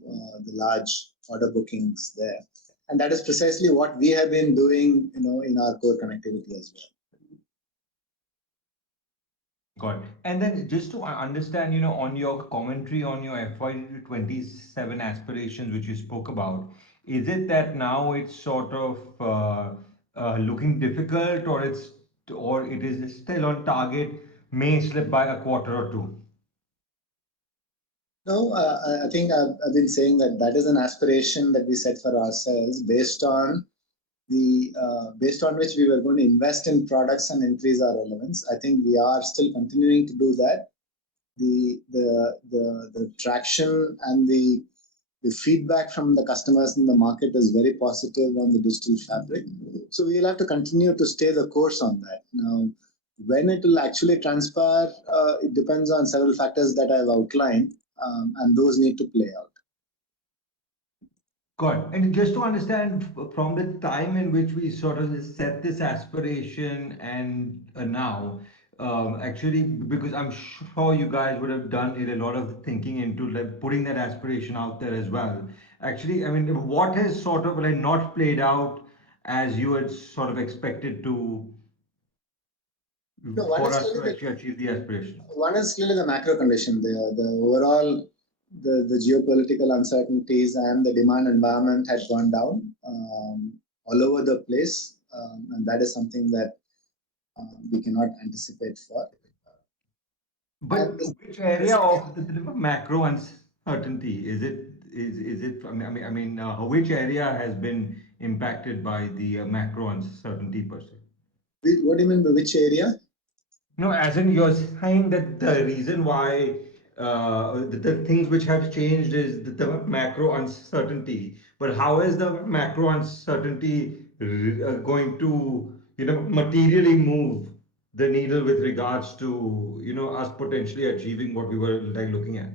the large order bookings there. And that is precisely what we have been doing, in our core connectivity as well. Got it. And then just to understand, on your commentary on your FY27 aspirations, which you spoke about, is it that now it's sort of looking difficult, or it is still on target, may slip by a quarter or two? No, I think I've been saying that is an aspiration that we set for ourselves based on which we were going to invest in products and increase our relevance. I think we are still continuing to do that. The traction and the feedback from the customers in the market is very positive on the digital fabric. So we'll have to continue to stay the course on that. Now, when it will actually transpire, it depends on several factors that I've outlined, and those need to play out. Got it. And just to understand from the time in which we sort of set this aspiration and now, actually, because I'm sure you guys would have done a lot of thinking into like putting that aspiration out there as well. Actually, I mean, what has sort of like not played out as you had sort of expected to No, for us to actually achieve the aspiration? one is clearly the macro condition. The overall the geopolitical uncertainties and the demand environment had gone down all over the place, and that is something that we cannot anticipate for. But which area of the macro uncertainty is it? Is it? Which area has been impacted by the macro uncertainty per se? What do you mean by which area? No, as in you're saying that the reason why the things which have changed is the macro uncertainty. But how is the macro uncertainty going to, materially move the needle with regards to, us potentially achieving what we were like looking at?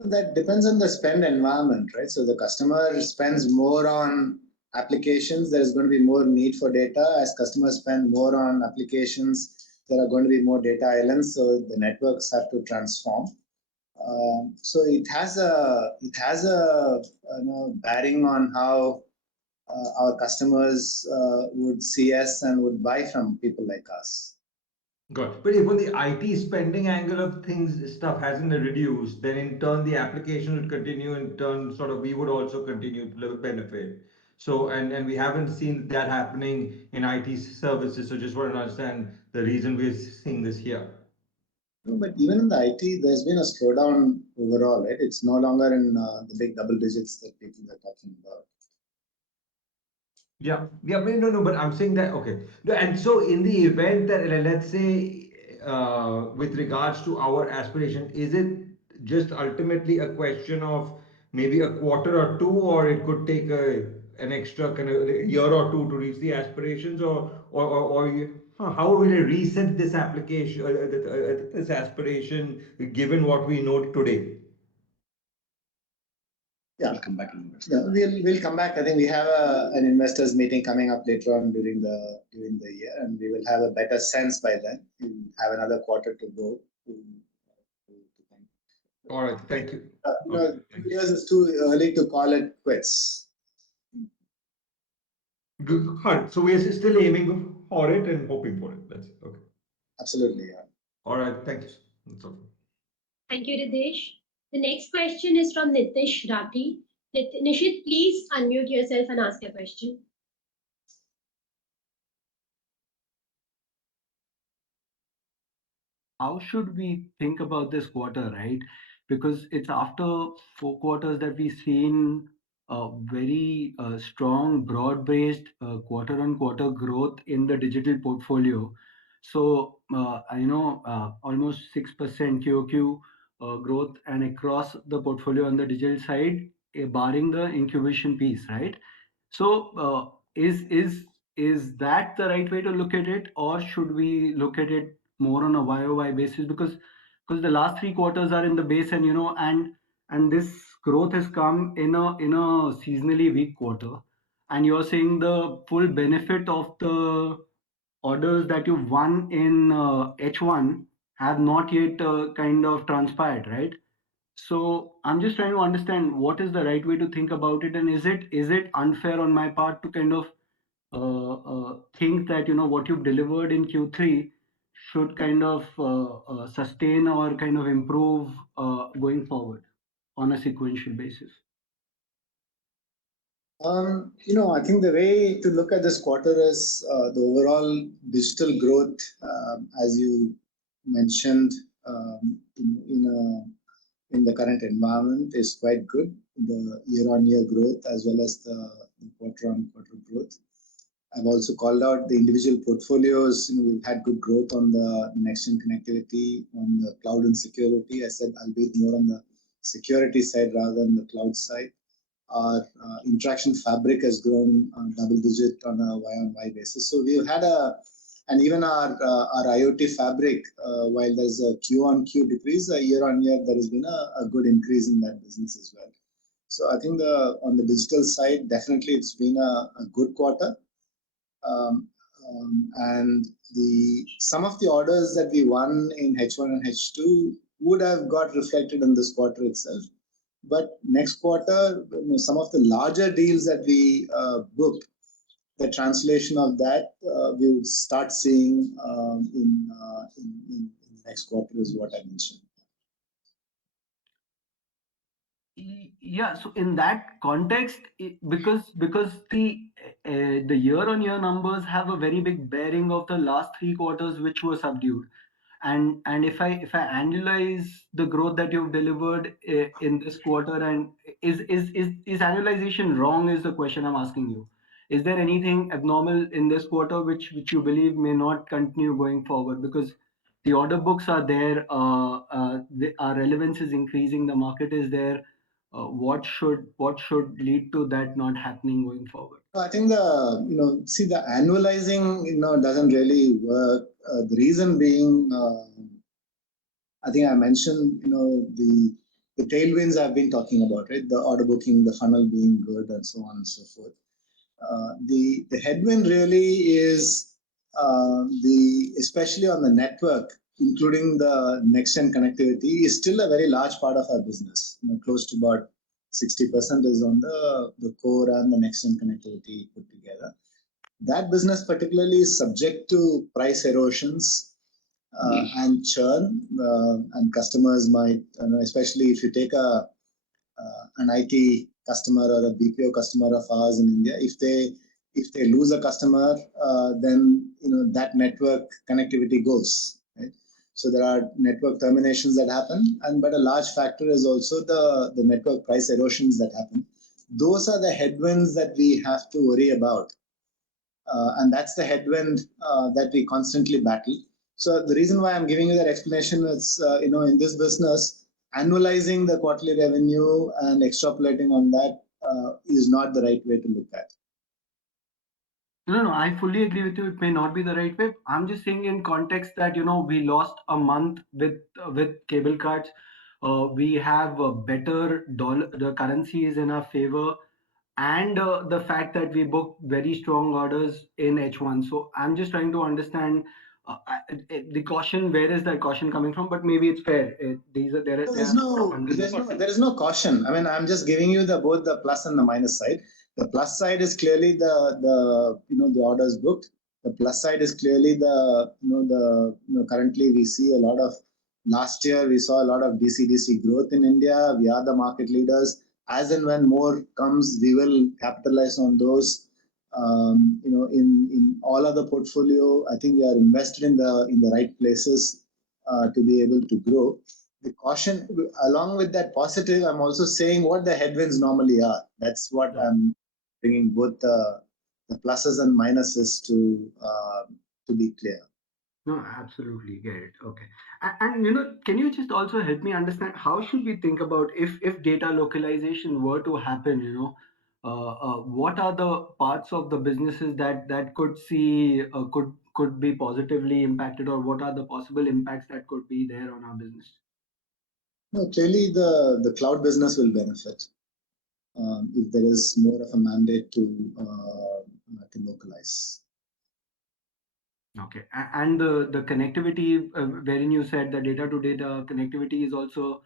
That depends on the spend environment, right? So the customer spends more on applications, there is going to be more need for data. As customers spend more on applications, there are going to be more data islands, so the networks have to transform. So it has a bearing on how our customers would see us and would buy from people like us. Got it. But if on the IT spending angle of things, stuff hasn't reduced, then in turn the application would continue. In turn, sort of we would also continue to benefit. So and we haven't seen that happening in IT services. So just want to understand the reason we're seeing this here. No, but even in the IT, there's been a slowdown overall, right? It's no longer in the big double digits that people are talking about. Yeah, yeah, but no, but I'm saying that okay. No, and so in the event that let's say, with regards to our aspiration, is it just ultimately a question of maybe a quarter or two, or it could take an extra kind of year or two to reach the aspirations, or how will I reset this application, this aspiration, given what we know today? Yeah, We'll come back in a minute. yeah, we'll come back. I think we have an investors meeting coming up later on during the year, and we will have a better sense by then. We'll have another quarter to go. All right, thank you. Okay, 2 years is too early to call it quits. Good. All right, so we are still aiming for it and hoping for it. That's it. Okay. Absolutely, yeah. All right, thank you. That's all. Thank you, Ridesh. The next question is from Nitish Rathi. Nishit, please unmute yourself and ask your question. How should we think about this quarter, right? Because it's after 4 quarters that we've seen a very strong, broad-based quarter-on-quarter growth in the digital portfolio. So I know almost 6% QOQ growth and across the portfolio on the digital side, barring the incubation piece, right? So is that the right way to look at it, or should we look at it more on a YOY basis? Because the last 3 quarters are in the base, and and this growth has come in a seasonally weak quarter, and you're saying the full benefit of the orders that you've won in H1 have not yet kind of transpired, right? So I'm just trying to understand what is the right way to think about it, and is it unfair on my part to kind of think that what you've delivered in Q3 should kind of sustain or kind of improve going forward on a sequential basis? I think the way to look at this quarter is the overall digital growth, as you mentioned, in the current environment is quite good. The year-on-year growth as well as the quarter-on-quarter growth. I've also called out the individual portfolios. We've had good growth on the next-gen connectivity, on the cloud and security. I said albeit more on the security side rather than the cloud side. Our interaction fabric has grown double digit on a Y-on-Y basis. So we've had and even our IoT fabric, while there's a Q-on-Q decrease, year-on-year, there has been a good increase in that business as well. So I think on the digital side, definitely it's been a good quarter. And some of the orders that we won in H1 and H2 would have got reflected in this quarter itself. But next quarter, some of the larger deals that we booked, the translation of that we'll start seeing in the next quarter is what I mentioned. Yeah, so in that context, because the year-on-year numbers have a very big bearing of the last 3 quarters, which were subdued. And if I annualize the growth that you've delivered in this quarter, and is annualization wrong is the question I'm asking you. Is there anything abnormal in this quarter which you believe may not continue going forward? Because the order books are there, our relevance is increasing, the market is there. What should lead to that not happening going forward? I think the annualizing doesn't really work. The reason being, I think I mentioned the tailwinds I've been talking about, right? The order booking, the funnel being good, and so on and so forth. The headwind really is especially on the network, including the next-gen connectivity, is still a very large part of our business. Close to about 60% is on the core and the next-gen connectivity put together. That business particularly is subject to price erosions and churn, and customers might, especially if you take an IT customer or a BPO customer of ours in India, if they lose a customer, then that network connectivity goes. Right? So there are network terminations that happen, but a large factor is also the network price erosions that happen. Those are the headwinds that we have to worry about, and that's the headwind that we constantly battle. So the reason why I'm giving you that explanation is, in this business, annualizing the quarterly revenue and extrapolating on that is not the right way to look at. No, I fully agree with you. It may not be the right way. I'm just saying in context that we lost a month with cable cuts. We have better dollar. The currency is in our favor, and the fact that we booked very strong orders in H1. So I'm just trying to understand the caution. Where is that caution coming from? But maybe it's fair. These are there. So There are a lot of unknowns. there is no caution. I mean, I'm just giving you the both the plus and the minus side. The plus side is clearly the orders booked. The plus side is clearly currently we see a lot of last year we saw a lot of DC growth in India. We are the market leaders. As and when more comes, we will capitalize on those. In all other portfolio, I think we are invested in the right places to be able to grow. The caution, along with that positive, I'm also saying what the headwinds normally are. That's what I'm bringing both the pluses and minuses to be clear. No, absolutely get it. Okay. And can you just also help me understand how should we think about if data localization were to happen, what are the parts of the businesses that could see could be positively impacted, or what are the possible impacts that could be there on our business? No, clearly the cloud business will benefit if there is more of a mandate to localize. Okay. And the connectivity, wherein you said the data to data connectivity is also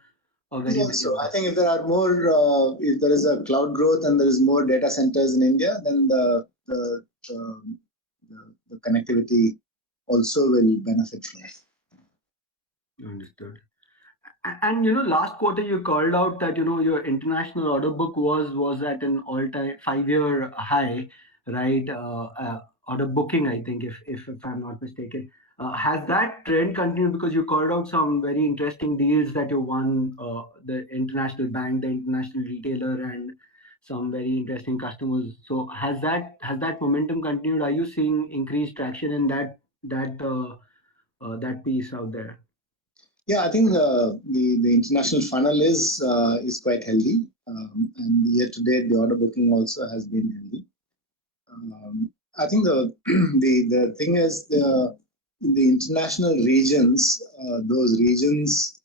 a very big Also, I impact. think if there are more, if there is a cloud growth and there is more data centers in India, then the connectivity also will benefit from it. Understood. And last quarter you called out that your international order book was at an all-time 5-year high, right? Order booking, I think, if I'm not mistaken. Has that trend continued? Because you called out some very interesting deals that you won, the international bank, the international retailer, and some very interesting customers. So has that momentum continued? Are you seeing increased traction in that piece out there? Yeah, I think the international funnel is quite healthy, and year to date the order booking also has been healthy. I think the thing is the international regions, those regions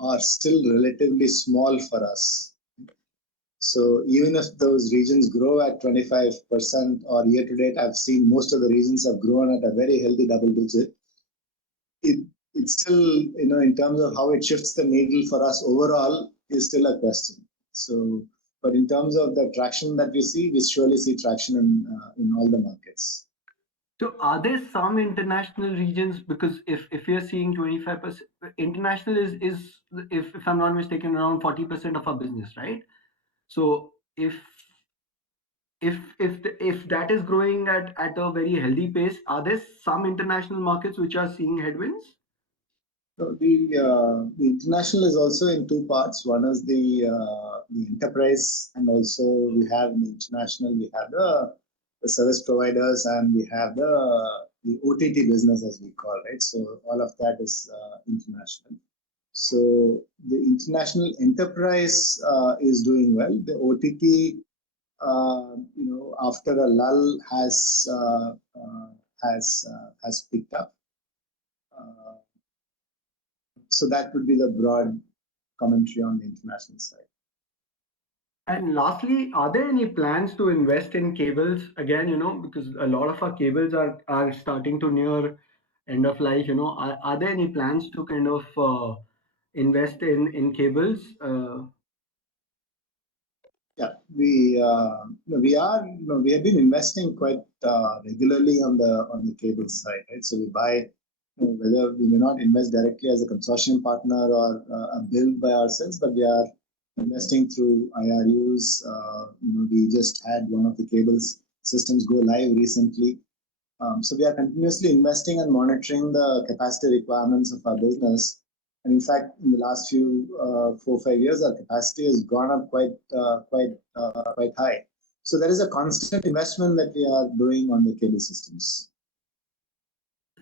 are still relatively small for us. So even if those regions grow at 25% or year to date, I've seen most of the regions have grown at a very healthy double digit. It's still, in terms of how it shifts the needle for us overall is still a question. So, but in terms of the traction that we surely see traction in all the markets. So are there some international regions, because if we are seeing 25%, international is if I'm not mistaken, around 40% of our business, right? So if that is growing at a very healthy pace, are there some international markets which are seeing headwinds? So the international is also in two parts. One is the enterprise, and also we have in international we have the service providers, and we have the OTT business as we call, right? So all of that is international. So the international enterprise is doing well. The OTT, after a lull has picked up. So that would be the broad commentary on the international side. And lastly, are there any plans to invest in cables again? Because a lot of our cables are starting to near end of life. Are there any plans to kind of invest in cables? Yeah, we have been investing quite regularly on the cable side, right? So we buy, whether we may not invest directly as a consortium partner or a build by ourselves, but we are investing through IRUs. We just had one of the cables systems go live recently. So we are continuously investing and monitoring the capacity requirements of our business. And in fact, in the last few 4 or 5 years, our capacity has gone up quite high. So there is a constant investment that we are doing on the cable systems.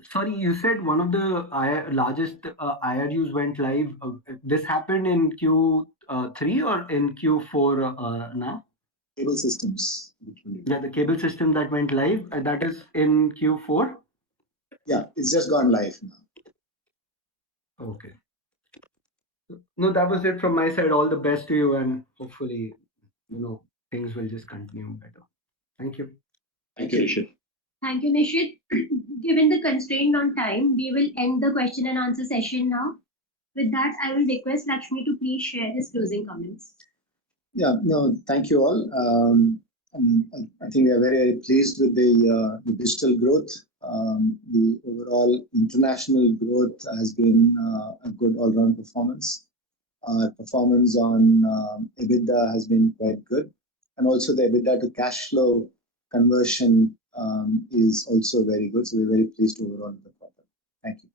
Sorry, you said one of the largest IRUs went live. This happened in Q3 or in Q4 now? Cable systems. Yeah, the cable system that went live, that is in Q4. Yeah, it's just gone live now. Okay. No, that was it from my side. All the best to you, and hopefully, things will just continue better. Thank you. Thank you, Nishit. Thank you, Nishit. Given the constraint on time, we will end the question and answer session now. With that, I will request Lakshmi to please share his closing comments. Yeah, no, thank you all. I think we are very, very pleased with the digital growth. The overall international growth has been a good all-round performance. Performance on EBITDA has been quite good. And also the EBITDA to cash flow conversion is also very good. So we're very pleased overall with the quarter. Thank you.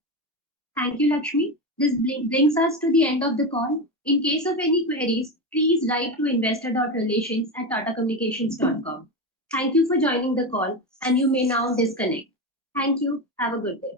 Thank you, Lakshmi. This brings us to the end of the call. In case of any queries, please write to investor.relations@tatacommunications.com. Thank you for joining the call, and you may now disconnect. Thank you. Have a good day.